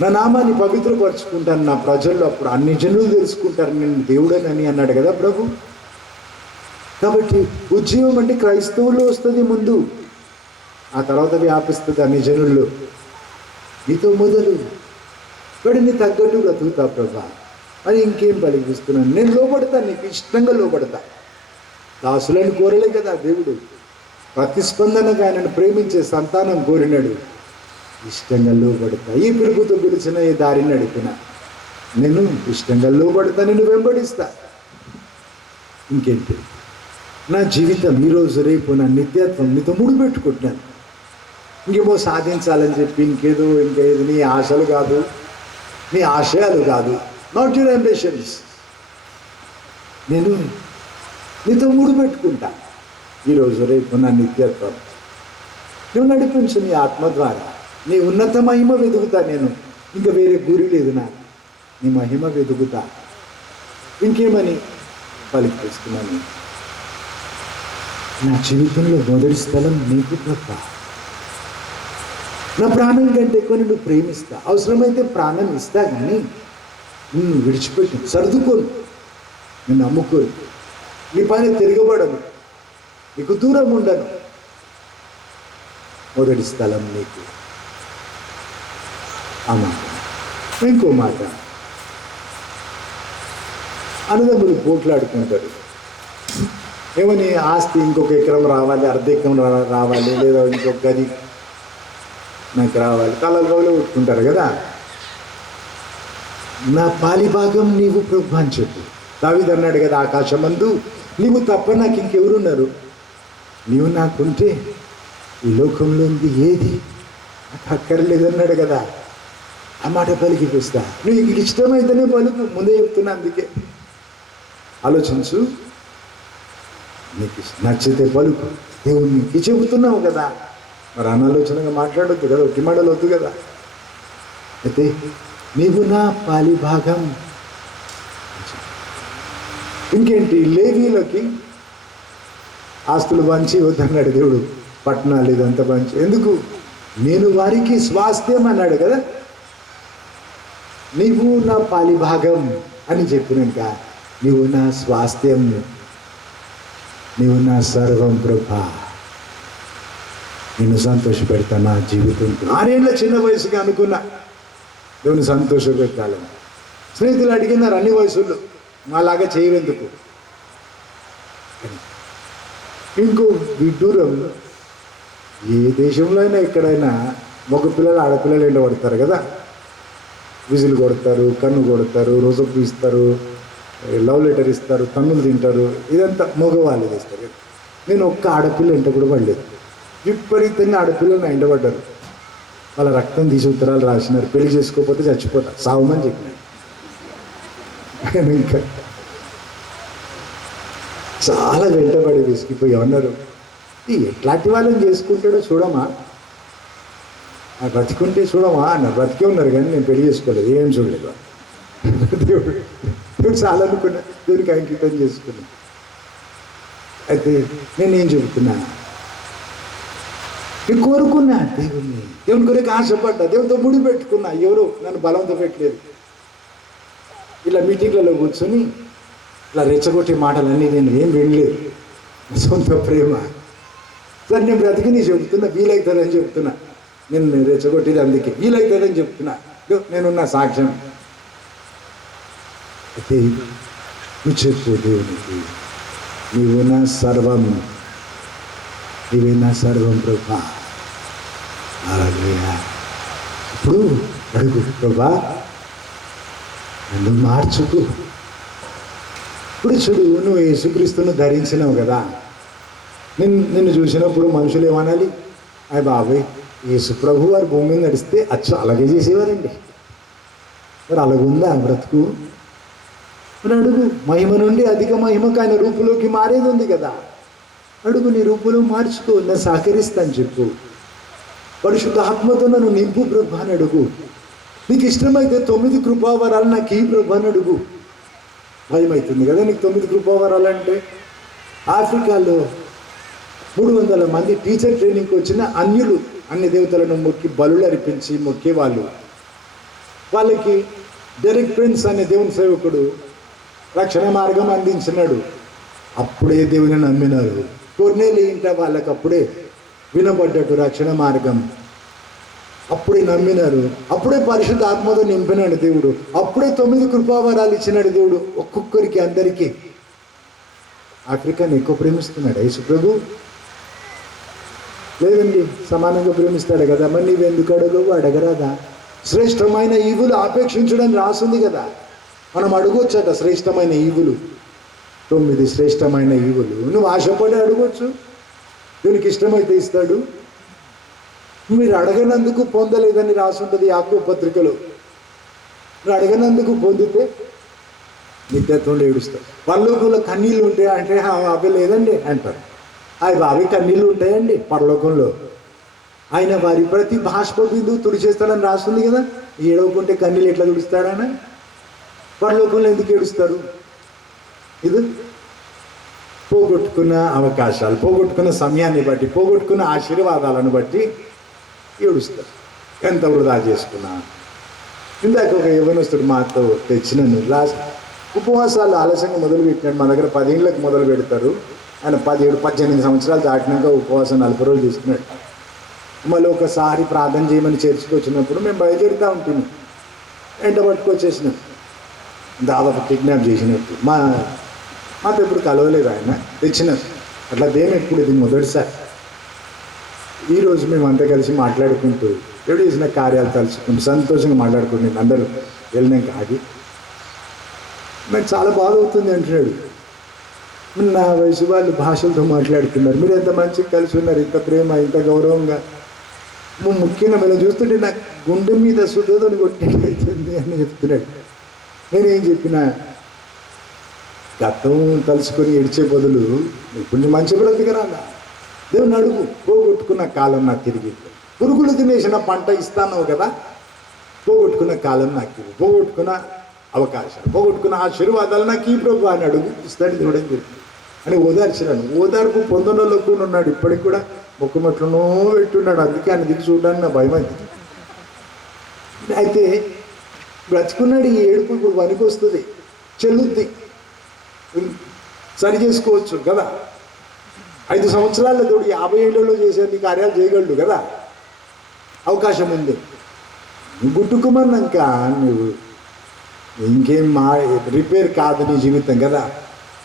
నా నామాన్ని పవిత్రపరుచుకుంటాను నా ప్రజల్లో, అప్పుడు అన్ని జనులు తెలుసుకుంటారు నేను దేవుడనని అన్నాడు కదా ప్రభు. కాబట్టి ఉద్యోగం అంటే క్రైస్తవుల్లో వస్తుంది ముందు, ఆ తర్వాత వ్యాపిస్తుంది అన్ని జనుల్లో. నీతో మొదలు నీ తగ్గట్టు బ్రతుకుతా ప్రభా అని ఇంకేం పలికిస్తున్నాను. నేను లోపడతా, నీకు ఇష్టంగా లోపడతా. దాసులను కోరలే కదా దేవుడు, ప్రతిస్పందనగా ఆయనను ప్రేమించే సంతానం కోరినాడు. ఇష్టంగా లోబడతా. ఈ పిలుపుతో పిలిచిన ఈ దారిని నడిపిన నేను ఇష్టంగా లోబడతా, నేను వెంబడిస్తా. ఇంకేంటి? నా జీవితం ఈరోజు రేపు నా నిత్యత్వం నీతో ముడిపెట్టుకుంటున్నాను. ఇంకేమో సాధించాలని చెప్పి ఇంకేదో ఇంకేది నీ ఆశలు కాదు, నీ ఆశయాలు కాదు, నాట్ యువర్ అంబిషన్స్. నేను నీతో ముడిపెట్టుకుంటా ఈరోజు రేపు నా నిత్యత్వం. నువ్వు నడిపించు నీ ఆత్మ ద్వారా, నీ ఉన్నత మహిమ వెతుకుతా. నేను ఇంకా వేరే గురి లేదు నాకు, నీ మహిమ వెతుకుతా. ఇంకేమని పలికిస్తున్నాను? నా జీవితంలో మొదటి స్థలం నీకు తప్ప. నా ప్రాణం కంటే ఎక్కువ నువ్వు ప్రేమిస్తా. అవసరమైతే ప్రాణం ఇస్తా, కానీ నిన్ను విడిచిపెట్టు, సర్దుకోను, నిన్ను నమ్ముకోను, నీ పైన తిరగబడను, నీకు దూరం ఉండను. మొదటి స్థలం నీకు. ఆ మాట. ఇంకో మాట, అన్నదమ్ములు పోట్లాడుకుంటారు. ఏమని? ఆస్తి ఇంకొక ఎకరం రావాలి, అర్ధ ఎకరం రావాలి, లేదా ఇంకొక గది నాకు రావాలి, కళ్ళలు కవులు కొట్టుకుంటారు కదా. నా పాలి భాగం నీవు ప్రభు అని చెప్పు. దావీదు అన్నాడు కదా, ఆకాశమందు నీవు తప్ప నాకు ఇంకెవరున్నారు? నీవు నాకుంటే ఈ లోకంలో ఉంది ఏది నాకు అక్కర్లేదన్నాడు కదా. ఆ మాట పలికిపిస్తా. నీకు ఇష్టమైతేనే పలుకు, ముందే చెప్తున్నా. అందుకే ఆలోచించు, నీకు నచ్చితే పలుకు. దేవునికి చెబుతున్నావు కదా, మరి అనాలోచనగా మాట్లాడొద్దు కదా, ఒట్టి మాటలు వద్దు కదా. అయితే నీవు నా పాలి భాగం. ఇంకేంటి, లేవీలకి ఆస్తులు పంచి వద్దన్నాడు దేవుడు, పట్టణాలు ఇదంతా పంచి. ఎందుకు? నేను వారికి స్వాస్థ్యం అన్నాడు కదా. నీవు నా పాలి భాగం అని చెప్పినాక, నీవు నా స్వాస్థ్యం, నీవు నా సర్వం ప్రభా, నిన్ను సంతోష పెడతా నా జీవితం. 6 ఏళ్ళ చిన్న వయసుగా అనుకున్నా దేవుని సంతోష పెట్టాలని. స్నేహితులు అడిగినారు అన్ని వయసుల్లో, మాలాగా చేయవెందుకు. ఇంకో విడ్డూరం, ఏ దేశంలో అయినా ఎక్కడైనా మగ పిల్లలు ఆడపిల్లలు ఎండబడతారు కదా, విజులు కొడతారు, కన్ను కొడతారు, రోజపు ఇస్తారు, లవ్ లెటర్ ఇస్తారు, తన్నులు తింటారు. ఇదంతా మగవాళ్ళు చేస్తారు. నేను ఒక్క ఆడపిల్ల ఎంట కూడా పడలేదు. విపరీతంగా ఆడపిల్లలు ఎండబడ్డారు. వాళ్ళ రక్తం తీసి ఉత్తరాలు రాసినారు, పెళ్లి చేసుకోకపోతే చచ్చిపోతా, సావమని చెప్పినారు. ఇంకా చాలా వెంటబడి విసిగిపోయి అన్నారు, ఎట్లాంటి వాళ్ళని చేసుకుంటాడో చూడమా, బ్రతికుంటే చూడమా అన్నారు. బ్రతికే ఉన్నారు కానీ నేను పెళ్లి చేసుకోలేదు, ఏం చూడలేదు. దేవుడు చాలా అనుకున్నా, దేవునికి అంకితం చేసుకున్నా. అయితే నేనేం చెబుతున్నా, నేను కోరుకున్నా దేవుని కొరకు ఆశపడ్డా, దేవునితో ముడి పెట్టుకున్నా. ఎవరు నన్ను బలంతో పెట్టలేదు. ఇలా మీటింగ్లలో కూర్చొని ఇలా రెచ్చగొట్టే మాటలన్నీ నేను ఏం వినలేదు. సొంత ప్రేమ. సరే నేను బ్రతికి నీ చెబుతున్నా, వీలవుతుందని చెప్తున్నా. నేను రెచ్చగొట్టేది అందుకే, వీలవుతుందని చెప్తున్నా. నేనున్న సాక్ష్యం. అయితే నువ్వు చెప్పు దేవునికి, నీవు నా సర్వం, నీవే నా సర్వం ప్రభా. ఇప్పుడు అడుగు, ప్రభా నన్ను మార్చుకు. ఇప్పుడు చూడు, నువ్వు యేసుక్రీస్తును ధరించినావు కదా, నిన్ను చూసినప్పుడు మనుషులు ఏమనాలి, అయ్య బాబాయ్ యేసు ప్రభు వారు భూమి మీద నడిస్తే అచ్చ అలాగే చేసేవారండి. మరి అలాగుందా బ్రతుకు? మరి అడుగు, మహిమ నుండి అధిక మహిమకు ఆయన రూపులోకి మారేది ఉంది కదా. అడుగు, నీ రూపులో మార్చుకో, నేను సహకరిస్తాను చెప్పు. పరిశుద్ధ ఆత్మతో నన్ను నింపు ప్రభు అని అడుగు. నీకు ఇష్టమైతే 9 కృపావరాలు నాకు ఈ ప్రభు అని అడుగు. భయం అవుతుంది కదా నీకు 9 కృపావరాలు అంటే. ఆఫ్రికాలో 300 మంది టీచర్ ట్రైనింగ్కి వచ్చిన అన్యులు అన్ని దేవతలను మొక్కి బలులు అర్పించి మొక్కేవాళ్ళు. వాళ్ళకి డెరెక్ ప్రిన్స్ అనే దేవుని సేవకుడు రక్షణ మార్గం అందించినాడు. అప్పుడే దేవుని నమ్మినారు. కొర్నేలి ఇంట వాళ్ళకి అప్పుడే వినబడ్డట్టు రక్షణ మార్గం. అప్పుడే నమ్మినారు. అప్పుడే పరిశుద్ధ ఆత్మతో నింపినాడు దేవుడు. అప్పుడే 9 కృపావరాలు ఇచ్చినాడు దేవుడు ఒక్కొక్కరికి, అందరికీ. ఆఫ్రికాని ఎక్కువ ప్రేమిస్తున్నాడు యేసు ప్రభు? లేదండి, సమానంగా ప్రేమిస్తాడు కదా. మరి నీవెందుకు అడగవు? అడగరాదా? శ్రేష్టమైన ఈవులు ఆపేక్షించడం రాసింది కదా. మనం అడగొచ్చట శ్రేష్టమైన ఈవులు, 9 శ్రేష్టమైన ఈవులు. నువ్వు ఆశపడి అడగొచ్చు, దేవునికి ఇష్టమైతే ఇస్తాడు. మీరు అడగనందుకు పొందలేదని రాసుంటుంది యాకోబు పత్రికలో. మీరు అడగనందుకు పొందితే నిత్యత్వంలో ఏడుస్తారు. పరలోకంలో కన్నీళ్ళు ఉంటాయా అంటే అవి లేదండి అంటారు. అవి బావి కన్నీళ్ళు ఉంటాయండి పరలోకంలో. ఆయన వారి ప్రతి బాష్ప బిందువు తుడిచేస్తాడని రాస్తుంది కదా. ఏడవకుంటే కన్నీళ్ళు ఎట్లా తుడుస్తాడన? పరలోకంలో ఎందుకు ఏడుస్తారు? ఇది పోగొట్టుకున్న అవకాశాలు, పోగొట్టుకున్న సమయాన్ని బట్టి, పోగొట్టుకున్న ఆశీర్వాదాలను బట్టి ఏడుస్తారు. ఎంత వృధా చేసుకున్నా. ఇందాక ఒక యవ్వనస్తుడు మాతో తెచ్చినాను. ఉపవాసాలు ఆలస్యంగా మొదలుపెట్టినాడు. మా దగ్గర 10 ఏళ్ళకి మొదలు పెడతారు. ఆయన 17-18 సంవత్సరాలు దాటినాక ఉపవాసం 40 రోజులు తీసుకున్నాడు. మళ్ళీ ఒకసారి ప్రార్థన చేయమని చర్చికి వచ్చినప్పుడు మేము బయలుదేరుతూ ఉంటుంది. వెంట పట్టుకొచ్చేసినాం. దాదాపు కిడ్నాప్ చేసినట్టు. మాతో ఎప్పుడు కలవలేదు ఆయన, తెచ్చినాం. అట్లా దేని ఎప్పుడు ఇది మొదటిసారి. ఈరోజు మేము అంతా కలిసి మాట్లాడుకుంటూ దేవుడు చేసిన కార్యాలు తలుచుకుంటూ సంతోషంగా మాట్లాడుకుంటుంది. అందరూ వెళ్ళినాక ఆగి నాకు చాలా బాధ అవుతుంది అంటున్నాడు. నా వయసు వాళ్ళు భాషలతో మాట్లాడుతున్నారు. మీరు ఎంత మంచిగా కలిసి ఉన్నారు, ఇంత ప్రేమ, ఇంత గౌరవంగా. ముఖ్యంగా మనం చూస్తుంటే నాకు గుండె మీద సుధోదని కొట్టినట్లయితుంది అని చెప్తున్నాడు. నేనేం చెప్పిన, గతం తలుచుకొని ఏడ్చే బదులు ఇప్పుడు మంచి బ్రతికరాలా, దేవుని అడుగు, పోగొట్టుకున్న కాలం నాకు తిరిగి, పురుగులు తినేసిన పంట ఇస్తాను కదా, పోగొట్టుకున్న కాలం నాకు, పోగొట్టుకున్న అవకాశాలు, పోగొట్టుకున్న ఆశీర్వాదాలు నాకు ఈ ప్రభు అని అడుగు, ఇస్తాడు దేవుడు అని చెప్పి అని ఓదార్చినాను. ఓదార్పు పొందడంలో కూడా ఉన్నాడు, ఇప్పటికి కూడా ముఖమట్లనో పెట్టున్నాడు. అందుకే ఆయన దిగి చూడడానికి నా భయం అయింది. అయితే బ్రతుకున్నాడు, ఈ ఏడుపు ఇప్పుడు పనికి వస్తుంది, చెల్లుద్ది, సరి చేసుకోవచ్చు కదా. 5 సంవత్సరాల తోడు 50 ఏళ్ళలో చేసే నీ కార్యాలు చేయగలడు కదా, అవకాశం ఉంది. గుట్టుకుమన్నాక నువ్వు ఇంకేం రిపేర్ కాదు నీ జీవితం కదా.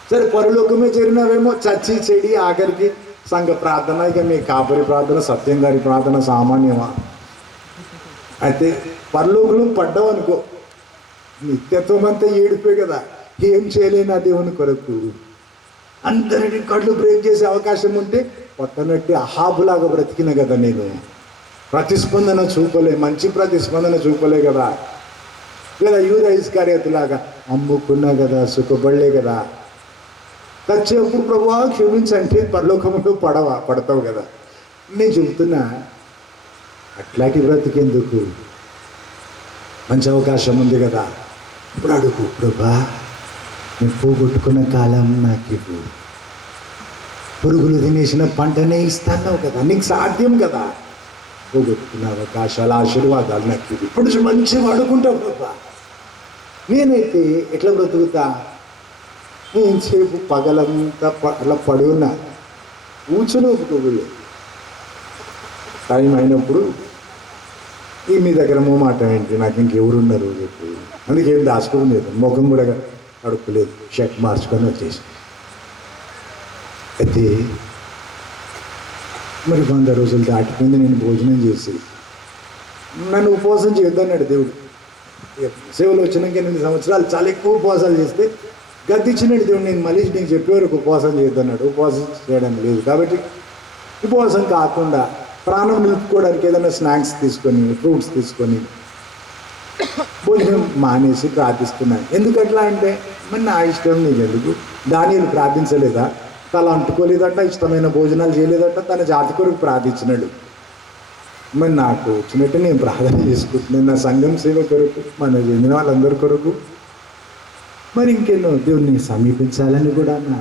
సరే పరలోకమే చేరినావేమో, చచ్చి చెడి ఆఖరికి సంఘ ప్రార్థన, ఇక మీ కాపరి ప్రార్థన, సత్యం గారి ప్రార్థన సామాన్యమా. అయితే పరలోకంలో పడ్డావు అనుకో, నిత్యత్వం అంతా ఏడిపోయి కదా, ఏం చేయలేని ఆ దేవుని కొరకు. అందరినీ కళ్ళు బ్రేక్ చేసే అవకాశం ఉంటే కొత్తనట్టు అహాబులాగా బ్రతికిన కదా నేను. ప్రతిస్పందన చూపలే, మంచి ప్రతిస్పందన చూపలే కదా. లేదా యూదా ఇస్కరియోతులాగా అమ్ముకున్నా కదా, సుఖపడలే కదా. తెచ్చేప్పుడు ప్రభువా క్షమించంటే పరలోకంలో పడతావు కదా. నేను చెబుతున్నా, అట్లాంటి బ్రతికేందుకు మంచి అవకాశం ఉంది కదా. ఇప్పుడు అడుగు, ప్రభా నేను పోగొట్టుకున్న కాలం నాకు ఇవ్వు, పురుగులు తినేసిన పంటనే ఇస్తాను కదా, నీకు సాధ్యం కదా. పోగొట్టుకున్న అవకాశాలు, ఆశీర్వాదాలు నాకు ఇవ్వు, ఇప్పుడు మంచిగా అడుగుంటావు ప్రభా. నేనైతే ఎట్లా బ్రతుకుతా, నేనుసేపు పగలంతా అలా పడి ఉన్నా, కూర్చొని ఒప్పుకోలేదు. టైం అయినప్పుడు మీ దగ్గర మాట ఏంటి, నాకు ఇంకెవరున్నారు చెప్పి, అందుకేం దాచుకోలేదు, ముఖం కూడా అడుక్కోలేదు, షర్ట్ మార్చుకొని వచ్చేసి. అయితే మరి 100 రోజులు దాటిపోయింది, నేను భోజనం చేసి, నన్ను ఉపవాసం చేయొద్దన్నాడు దేవుడు. సేవలు వచ్చినాక 8 సంవత్సరాలు చాలా ఎక్కువ ఉపవాసాలు చేస్తే గద్దిచ్చినాడు దేవుడు. నేను మళ్ళీ నీకు చెప్పేవరకు ఉపవాసం చేయొద్దన్నాడు. ఉపవాసం చేయడం లేదు కాబట్టి ఉపవాసం కాకుండా ప్రాణం నిలుపుకోవడానికి ఏదైనా స్నాక్స్ తీసుకొని, ఫ్రూట్స్ తీసుకొని భోజనం మానేసి ప్రార్థిస్తున్నాను. ఎందుకట్లా అంటే, మరి నా ఇష్టం నీకు ఎందుకు. దానియేలు ప్రార్థించలేదా, తల అంటుకోలేదంట, ఇష్టమైన భోజనాలు చేయలేదంట, తన జాతి కొరకు ప్రార్థించినాడు. మరి నాకు వచ్చినట్టు నేను ప్రార్థన చేసుకుంటున్నాను, నా సంఘం సేవ కొరకు, మన చెందిన వాళ్ళందరి కొరకు. మరి ఇంకెన్నో దేవుణ్ణి సమీపించాలని కూడా నా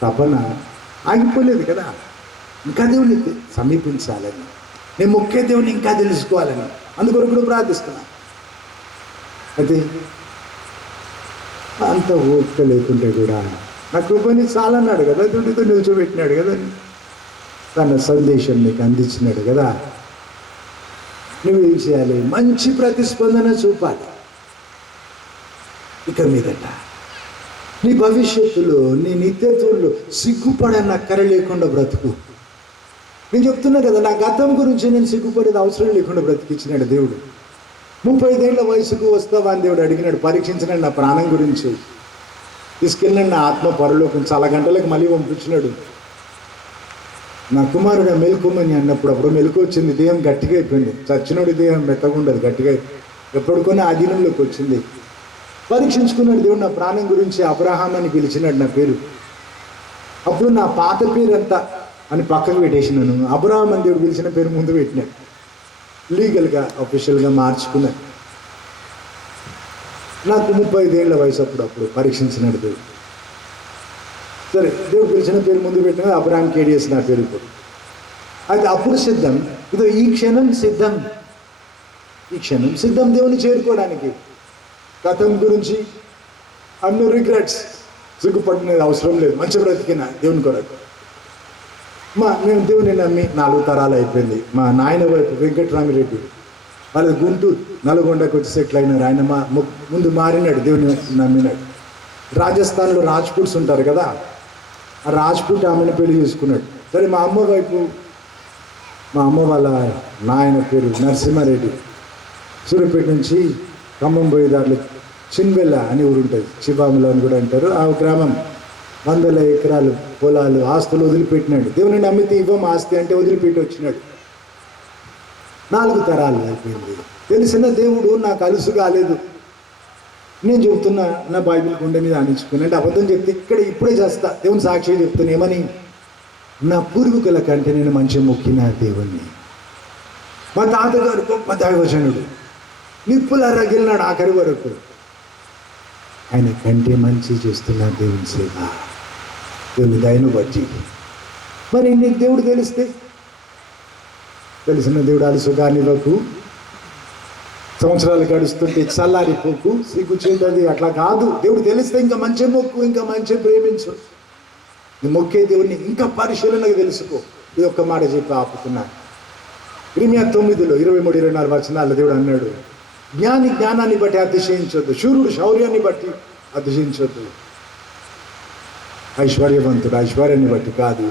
తపన ఆగిపోలేదు కదా. ఇంకా దేవుని సమీపించాలని, నేను మొక్కే దేవుని ఇంకా తెలుసుకోవాలని, అందుకొరకు కూడా ప్రార్థిస్తున్నాను. అయితే అంత ఓపిక లేకుంటే కూడా నా కృపని చాలన్నాడు కదా, దేవుడితో నిల్చోబెట్టినాడు కదా, తన సందేశం నీకు అందించినాడు కదా. నువ్వేం చేయాలి, మంచి ప్రతిస్పందన చూపాలి. ఇక మీదట నీ భవిష్యత్తులో, నీ నిత్యత్వంలో సిగ్గుపడనక్కర లేకుండా బ్రతుకు. నేను చెప్తున్నా కదా, నా గతం గురించి నేను సిగ్గుపడేది అవసరం లేకుండా బ్రతికిచ్చినాడు దేవుడు. 35 ఏళ్ల వయసుకు వస్తావా అని దేవుడు అడిగినాడు, పరీక్షించినాడు నా ప్రాణం గురించి. తీసుకెళ్ళినాడు నా ఆత్మ పరలోకం, చాలా గంటలకు మళ్ళీ పంపించినాడు. నా కుమారుడు మెలుకోమని అన్నప్పుడు అప్పుడు మెలకు వచ్చింది, దేహం గట్టిగా అయిపోయింది. చచ్చినోడి దేహం మెత్తగుండదు, గట్టిగా ఎప్పటికైనా ఆధీనంలోకి వచ్చింది. పరీక్షించుకున్నాడు దేవుడు నా ప్రాణం గురించి. అబ్రహాం అని పిలిచినాడు నా పేరు. అప్పుడు నా పాత పేరు అంతా అని పక్కకు పెట్టేసినాను, అబ్రహాం అని దేవుడు పిలిచిన పేరు ముందు పెట్టినాడు. లీగల్గా అఫీషియల్గా మార్చుకున్నాడు. నాకు 35 ఏళ్ల వయసు అప్పుడు పరీక్షించినాడు దేవుడు. సరే, దేవుడు పిలిచిన పేరు ముందు పెట్టిన అబ్రహాం కేడిఎస్ నా పేరు. ఇప్పుడు అది అప్పుడు సిద్ధం, ఇదో ఈ క్షణం సిద్ధం, ఈ క్షణం సిద్ధం దేవుని చేరుకోవడానికి. గతం గురించి అన్నో రిగ్రెట్స్, సిగ్గుపడినది అవసరం లేదు, మంచి బ్రతికిన దేవుని కొరకు. మేము దేవుని నమ్మి 4 తరాలు అయిపోయింది. మా నాయన వైపు వెంకటరామిరెడ్డి, వాళ్ళది గుంటూరు, నల్గొండకు వచ్చి సెటిల్ అయినారు. ఆయన ముందు మారినాడు, దేవుని నమ్మినాడు. రాజస్థాన్లో రాజ్పూట్స్ ఉంటారు కదా, ఆ రాజ్పూట్ ఆమెను పెళ్లి చేసుకున్నాడు. సరే, మా అమ్మ వైపు, మా అమ్మ వాళ్ళ నాయన పేరు నరసింహారెడ్డి, సూర్యాపేట నుంచి ఖమ్మం పోయేదారులు చిన్బెల్ల అని ఊరు ఉంటుంది, చిబాములో అని కూడా అంటారు. ఆ గ్రామం 100 ఎకరాలు పొలాలు, ఆస్తులు వదిలిపెట్టినాడు. దేవుని నమ్మితే ఇవ్వం ఆస్తి అంటే వదిలిపెట్టి వచ్చినాడు. 4 తరాలు అయిపోయింది. తెలిసిన దేవుడు నాకు అలుసు కాలేదు. నేను చెబుతున్నా, నా బైబిల్ గుండె మీద ఆనించుకుని, అంటే అబద్ధం చెప్తే ఇక్కడ ఇప్పుడే చేస్తా. దేవుని సాక్షి చెప్తున్నా ఏమని, నా పూర్వీకుల కంటే నేను మంచి మొక్కిన దేవుణ్ణి. మా తాతగారు గొప్ప దైవజనుడు, నిప్పుల రగిలినాడు ఆఖరి వరకు. ఆయన కంటే మంచి చేస్తున్న దేవుని సేవ, దేవుని దయను బట్టి. మరి నీకు దేవుడు తెలిస్తే, తెలిసిన దేవుడు అలుసు కానివ్వకు, సంవత్సరాలు గడుస్తుంటే చల్లారిపోకు, సిగ్గు చెందది, అట్లా కాదు. దేవుడు తెలిస్తే ఇంకా మంచి మొక్కు, ఇంకా మంచి ప్రేమించు. నీ మొక్కే దేవుడిని ఇంకా పరిశీలనగా తెలుసుకో. ఇది ఒక్క మాట చెప్పి ఆపుతున్నా. ఇర్మియా 9లో 23-24 వచనాల్లో దేవుడు అన్నాడు, జ్ఞాని జ్ఞానాన్ని బట్టి అతిశయించొద్దు, శూరుడు శౌర్యాన్ని బట్టి అతిశయించొద్దు, ఐశ్వర్యవంతుడు ఐశ్వర్యాన్ని బట్టి కాదు,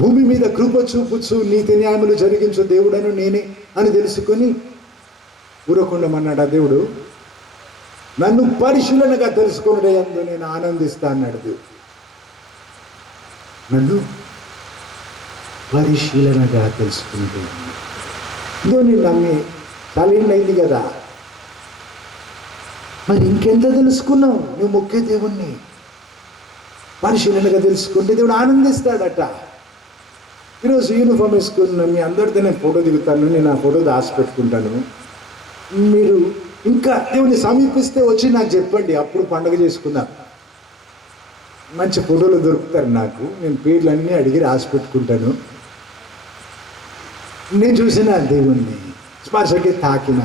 భూమి మీద కృప చూపుచు నీతి న్యాయములు జరిగించు దేవుడను నేనే అని తెలుసుకొని ఊరకుండమన్నాడు. ఆ దేవుడు నన్ను పరిశీలనగా తెలుసుకునే అందు నేను ఆనందిస్తా అన్నాడు. దేవుడు నన్ను పరిశీలనగా తెలుసుకుంటూ, దేవుని నమ్మి తలేండి కదా, మరి ఇంకెంత తెలుసుకున్నావు? నువ్వు మొక్కే దేవుణ్ణి పరిశీలనగా తెలుసుకుంటే దేవుడు ఆనందిస్తాడట. ఈరోజు యూనిఫామ్ వేసుకున్న మీ అందరితో నేను ఫోటో దిగుతాను, నేను ఆ ఫోటో దాచిపెట్టుకుంటాను. మీరు ఇంకా దేవుని సమీపిస్తే వచ్చి నాకు చెప్పండి, అప్పుడు పండుగ చేసుకుందాం. మంచి ఫోటోలు దొరుకుతారు నాకు, నేను పేర్లన్నీ అడిగి రాసి పెట్టుకుంటాను. నేను చూసిన దేవుణ్ణి స్పర్శకి తాకిన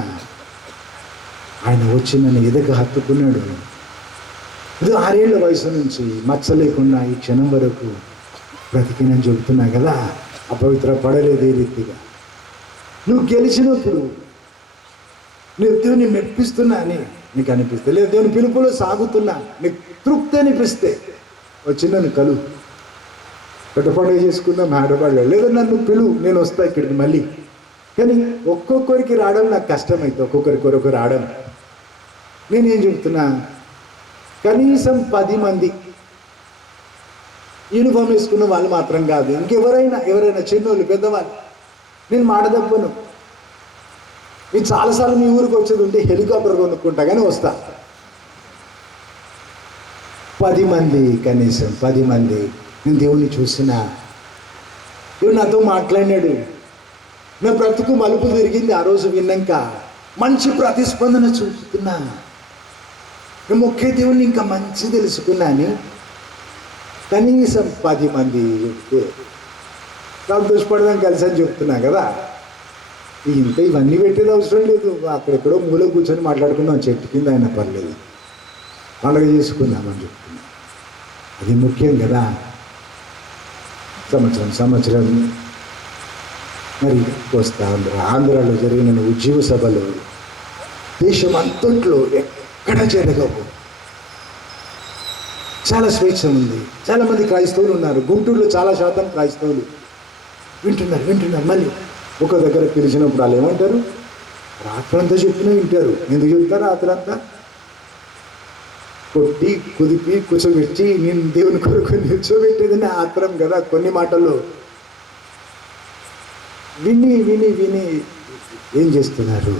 ఆయన వచ్చి నన్ను ఎదగ హత్తుకున్నాడు. ఇది 6 ఏళ్ల వయసు నుంచి మచ్చ లేకుండా ఈ క్షణం వరకు బ్రతికినని చెబుతున్నా కదా. అపవిత్ర పడలేదు ఏ రీతిగా. నువ్వు గెలిచినప్పుడు నువ్వు దేవుని మెప్పిస్తున్నా అని నీకు అనిపిస్తే, లేదు దేవుని పిలుపులో సాగుతున్నా నీకు తృప్తి అనిపిస్తే వచ్చి నన్ను కలువు, పెద్ద పండుగ చేసుకుందాం హైదరాబాద్లో, లేదా నన్ను పిలువు, నేను వస్తా ఇక్కడికి మళ్ళీ. కానీ ఒక్కొక్కరికి రావడం నాకు కష్టమైతే, ఒక్కొక్కరికి రావడం. నేనేం చెబుతున్నా, కనీసం 10 మంది యూనిఫామ్ వేసుకున్న వాళ్ళు మాత్రం కాదు, ఇంకెవరైనా చిన్నోళ్ళు పెద్దవాళ్ళు, నేను మాడదబ్బను. నేను చాలాసార్లు మీ ఊరికి వచ్చేది ఉంటే హెలికాప్టర్ కొనుక్కుంటా కానీ వస్తా. 10 మంది, కనీసం 10 మంది నేను దేవుణ్ణి చూసిన, దేవుడు నాతో మాట్లాడినాడు. నా బ్రతుకు మలుపు తిరిగింది ఆ రోజు విన్నాక. మంచి ప్రతిస్పందన చూపుతున్నా, నేను మొక్కే దేవుణ్ణి ఇంకా మంచి తెలుసుకున్నా అని కనీసం 10 మంది చెప్తే సంతోషపడదాం కలిసి అని చెప్తున్నా కదా. ఇంకా ఇవన్నీ పెట్టేది అవసరం లేదు, అక్కడెక్కడో మూల కూర్చొని మాట్లాడుకుందాం, చెట్టు కింద అయినా పర్లేదు, పండుగ చేసుకుందామని చెప్తున్నా. అది ముఖ్యం కదా. సంవత్సరం మరి వస్తా ఆంధ్రాలో జరిగిన ఉద్యోగ సభలు దేశం అంతట్లో ఎక్కడ జరగవు. చాలా స్వేచ్ఛ ఉంది, చాలామంది క్రైస్తవులు ఉన్నారు. గుంటూరులో చాలా శాతం క్రైస్తవులు వింటున్నారు. మళ్ళీ ఒక దగ్గర పిలిచినప్పుడు వాళ్ళు ఏమంటారు, రాత్రంతా చెప్పినా వింటారు. ఎందుకు చెప్తారు? రాత్రంతా కొట్టి కుదిపి కూర్చోబెట్టి నేను దేవుని కొరకు నిల్చోబెట్టేదని ఆత్రం కదా. కొన్ని మాటల్లో విని ఏం చేస్తున్నారు?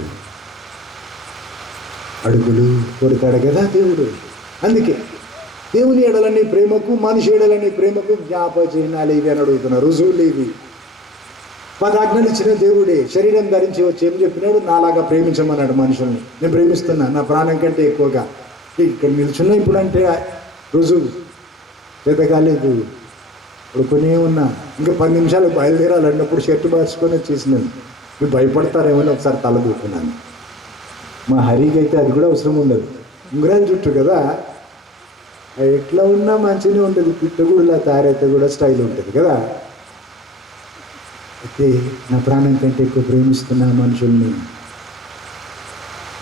అడుగులు కొడతాడు కదా దేవుడు. అందుకే దేవుని ఎడలని ప్రేమకు, మనిషి ఎడలని ప్రేమకు జ్ఞాపచనాలు ఇవి అని అడుగుతున్నారు, రుజువులు ఇవి. 10 ఆజ్ఞలు ఇచ్చిన దేవుడే శరీరం ధరించి వచ్చి ఏం చెప్పినాడు? నాలాగా ప్రేమించమన్నాడు మనుషుల్ని. నేను ప్రేమిస్తున్నా నా ప్రాణం కంటే ఎక్కువగా. ఇక్కడ నిల్చున్నా ఇప్పుడు అంటే రుజువు చేత కాలేదు, పడుకునే ఉన్నా. ఇంకా 10 నిమిషాలు బయలుదేరాలన్నప్పుడు షర్టు మార్చుకొని వచ్చేసినాను. మీరు భయపడతారేమని ఒకసారి తల దూకున్నాను. మా హరికి అయితే అది కూడా అవసరం ఉండదు, ఉంగరాల చుట్టూ కదా, ఎట్లా ఉన్నా మంచిగా ఉంటుంది. పిట్టగుడిలా తయారైతే కూడా స్టైల్ ఉంటుంది కదా. అయితే నా ప్రాణం కంటే ఎక్కువ ప్రేమిస్తున్నా మనుషుల్ని,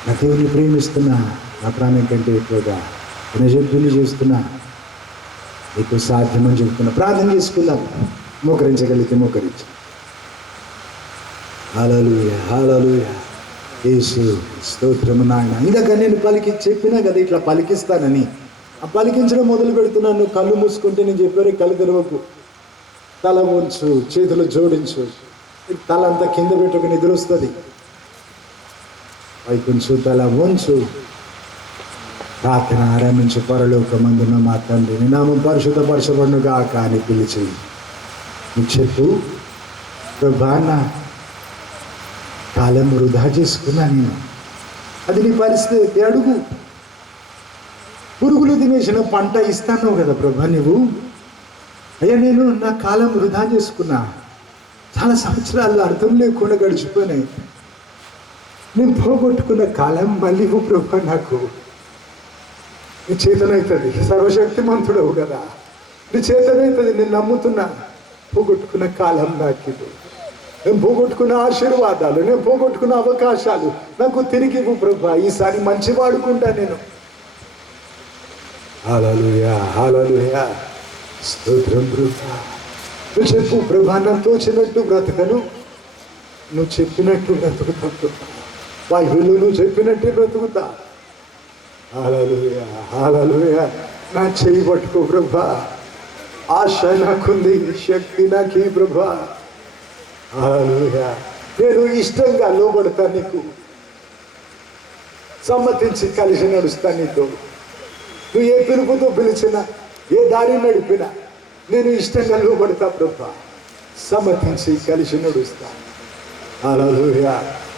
నా దేవుని ప్రేమిస్తున్నా నా ప్రాణం కంటే ఎక్కువగా నిజంతులు చేస్తున్నా. నీకు సాధ్యమని చెప్తున్నా. ప్రార్థన చేసుకుందాం, మోకరించగలిగితే మోకరించు. హల్లెలూయా, హల్లెలూయా. యేసు స్తోత్రము నాయన. ఇందాక నేను చెప్పినా కదా ఇట్లా పలికిస్తానని. ఆ పలికించడం మొదలు పెడుతున్నాను. నువ్వు కళ్ళు మూసుకుంటే నేను చెప్పారు, కళ్ళు తెరవకు, తల ఉంచు, చేతులు జోడించు, తల అంతా కింద పెట్టుకుని నిద్ర వస్తుంది. వైకుంచు తల వంచు ప్రార్థన ఆరంభించు. పరలోకమందున్న మా తండ్రి, నీ నామం పరిశుద్ధపరచబడునుగాక అని పిలిచి నువ్వు చెప్పు, ప్రభా నా కాలం వృధా చేసుకున్నా నేను. అది నీ పరిస్థితి. అడుగు. పురుగులు తినేసిన పంట ఇస్తాను కదా ప్రభా నువ్వు. అయ్యా నేను నా కాలం వృధా చేసుకున్నా, చాలా సంవత్సరాలు అర్థం లేకుండా గడిచిపోయినాయి. నేను పోగొట్టుకున్న కాలం మళ్ళీ ఇవ్వు ప్రభా నాకు. నీ చేతనవుతుంది, సర్వశక్తిమంతుడవు కదా, నీ చేతనవుతుంది. నేను నమ్ముతున్నా. పోగొట్టుకున్న కాలం నాకు ఇవ్వు. నేను పోగొట్టుకున్న ఆశీర్వాదాలు, నేను పోగొట్టుకున్న అవకాశాలు నాకు తిరిగి ఇవ్వు ప్రభా. ఈసారి మంచి వాడుకుంటా నేను. హల్లెలూయా, హల్లెలూయా, స్తోత్రం ప్రభా. నువ్వు చెప్పు ప్రభా, నాకు తోచినట్టు బ్రతకను, నువ్వు చెప్పినట్టు బ్రతుకుతా ప్రభా. బైబిల్లో నువ్వు చెప్పినట్టే బ్రతుకుతా. హల్లెలూయా, హల్లెలూయా. నా చెయ్యి పట్టుకో ప్రభా. ఆశ నాకుంది, శక్తి నాకు ఈ ప్రభా. హల్లెలూయా. నేను ఇష్టంగా లోబడతా నీకు, సమ్మతించి కలిసి నడుస్తా నీతో. నువ్వు ఏ పిలుపుతో పిలిచినా, ఏ దారి నడిపినా నేను ఇష్టంగా లోబడతా ప్రభా. సమ్మతించి కలిసి నడుస్తా. హల్లెలూయా.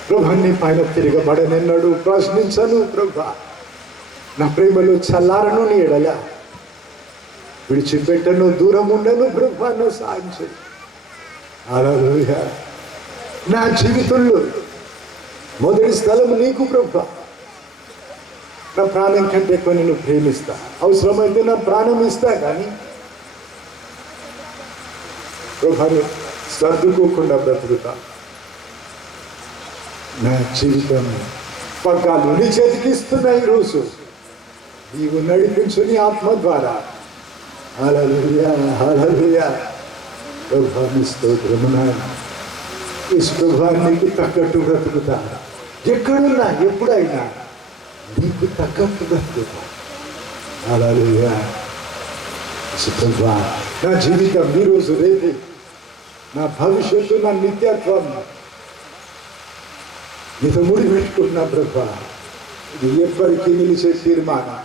ప్రభా నీ పైన తిరగబడనెన్నడు ప్రశ్నించను ప్రభా. నా ప్రేమలో చల్లారను, నీ ఎడల విడిచిపెట్టను, దూరం ఉండను ప్రభా. నా సాయం చేయి. హల్లెలూయా. నా జీవితంలో మొదటి స్థలం నీకు ప్రభా. నా ప్రాణం కంటే ఎక్కువ నేను ప్రేమిస్తా. అవసరమైతే నా ప్రాణం ఇస్తా, కానీ ప్రభాని సర్దుకోకుండా బ్రతుకుతా. నా జీవితం పగ్గాలు నీ చేతికి ఇస్తున్నా ఈరోజు. నీవు నడిపించు నీ ఆత్మ ద్వారా. హల్లెలూయా, హల్లెలూయా. ప్రభాని స్తోత్రము నాయన. యేసు ప్రభా నీకు తగ్గట్టు బ్రతుకుతా. ఎక్కడున్నా ఎప్పుడైనా నీకు తగ్గట్టు బ్రతుకుతా. హల్లెలూయా. యేసు ప్రభా నా జీవితం ఈరోజు రేపు, నా భవిష్యత్తు, నా నిత్యత్వం నీతో ముడి పెట్టుకున్నా ప్రభా. ఇది ఎప్పటికీ నిలిచే తీర్మానం.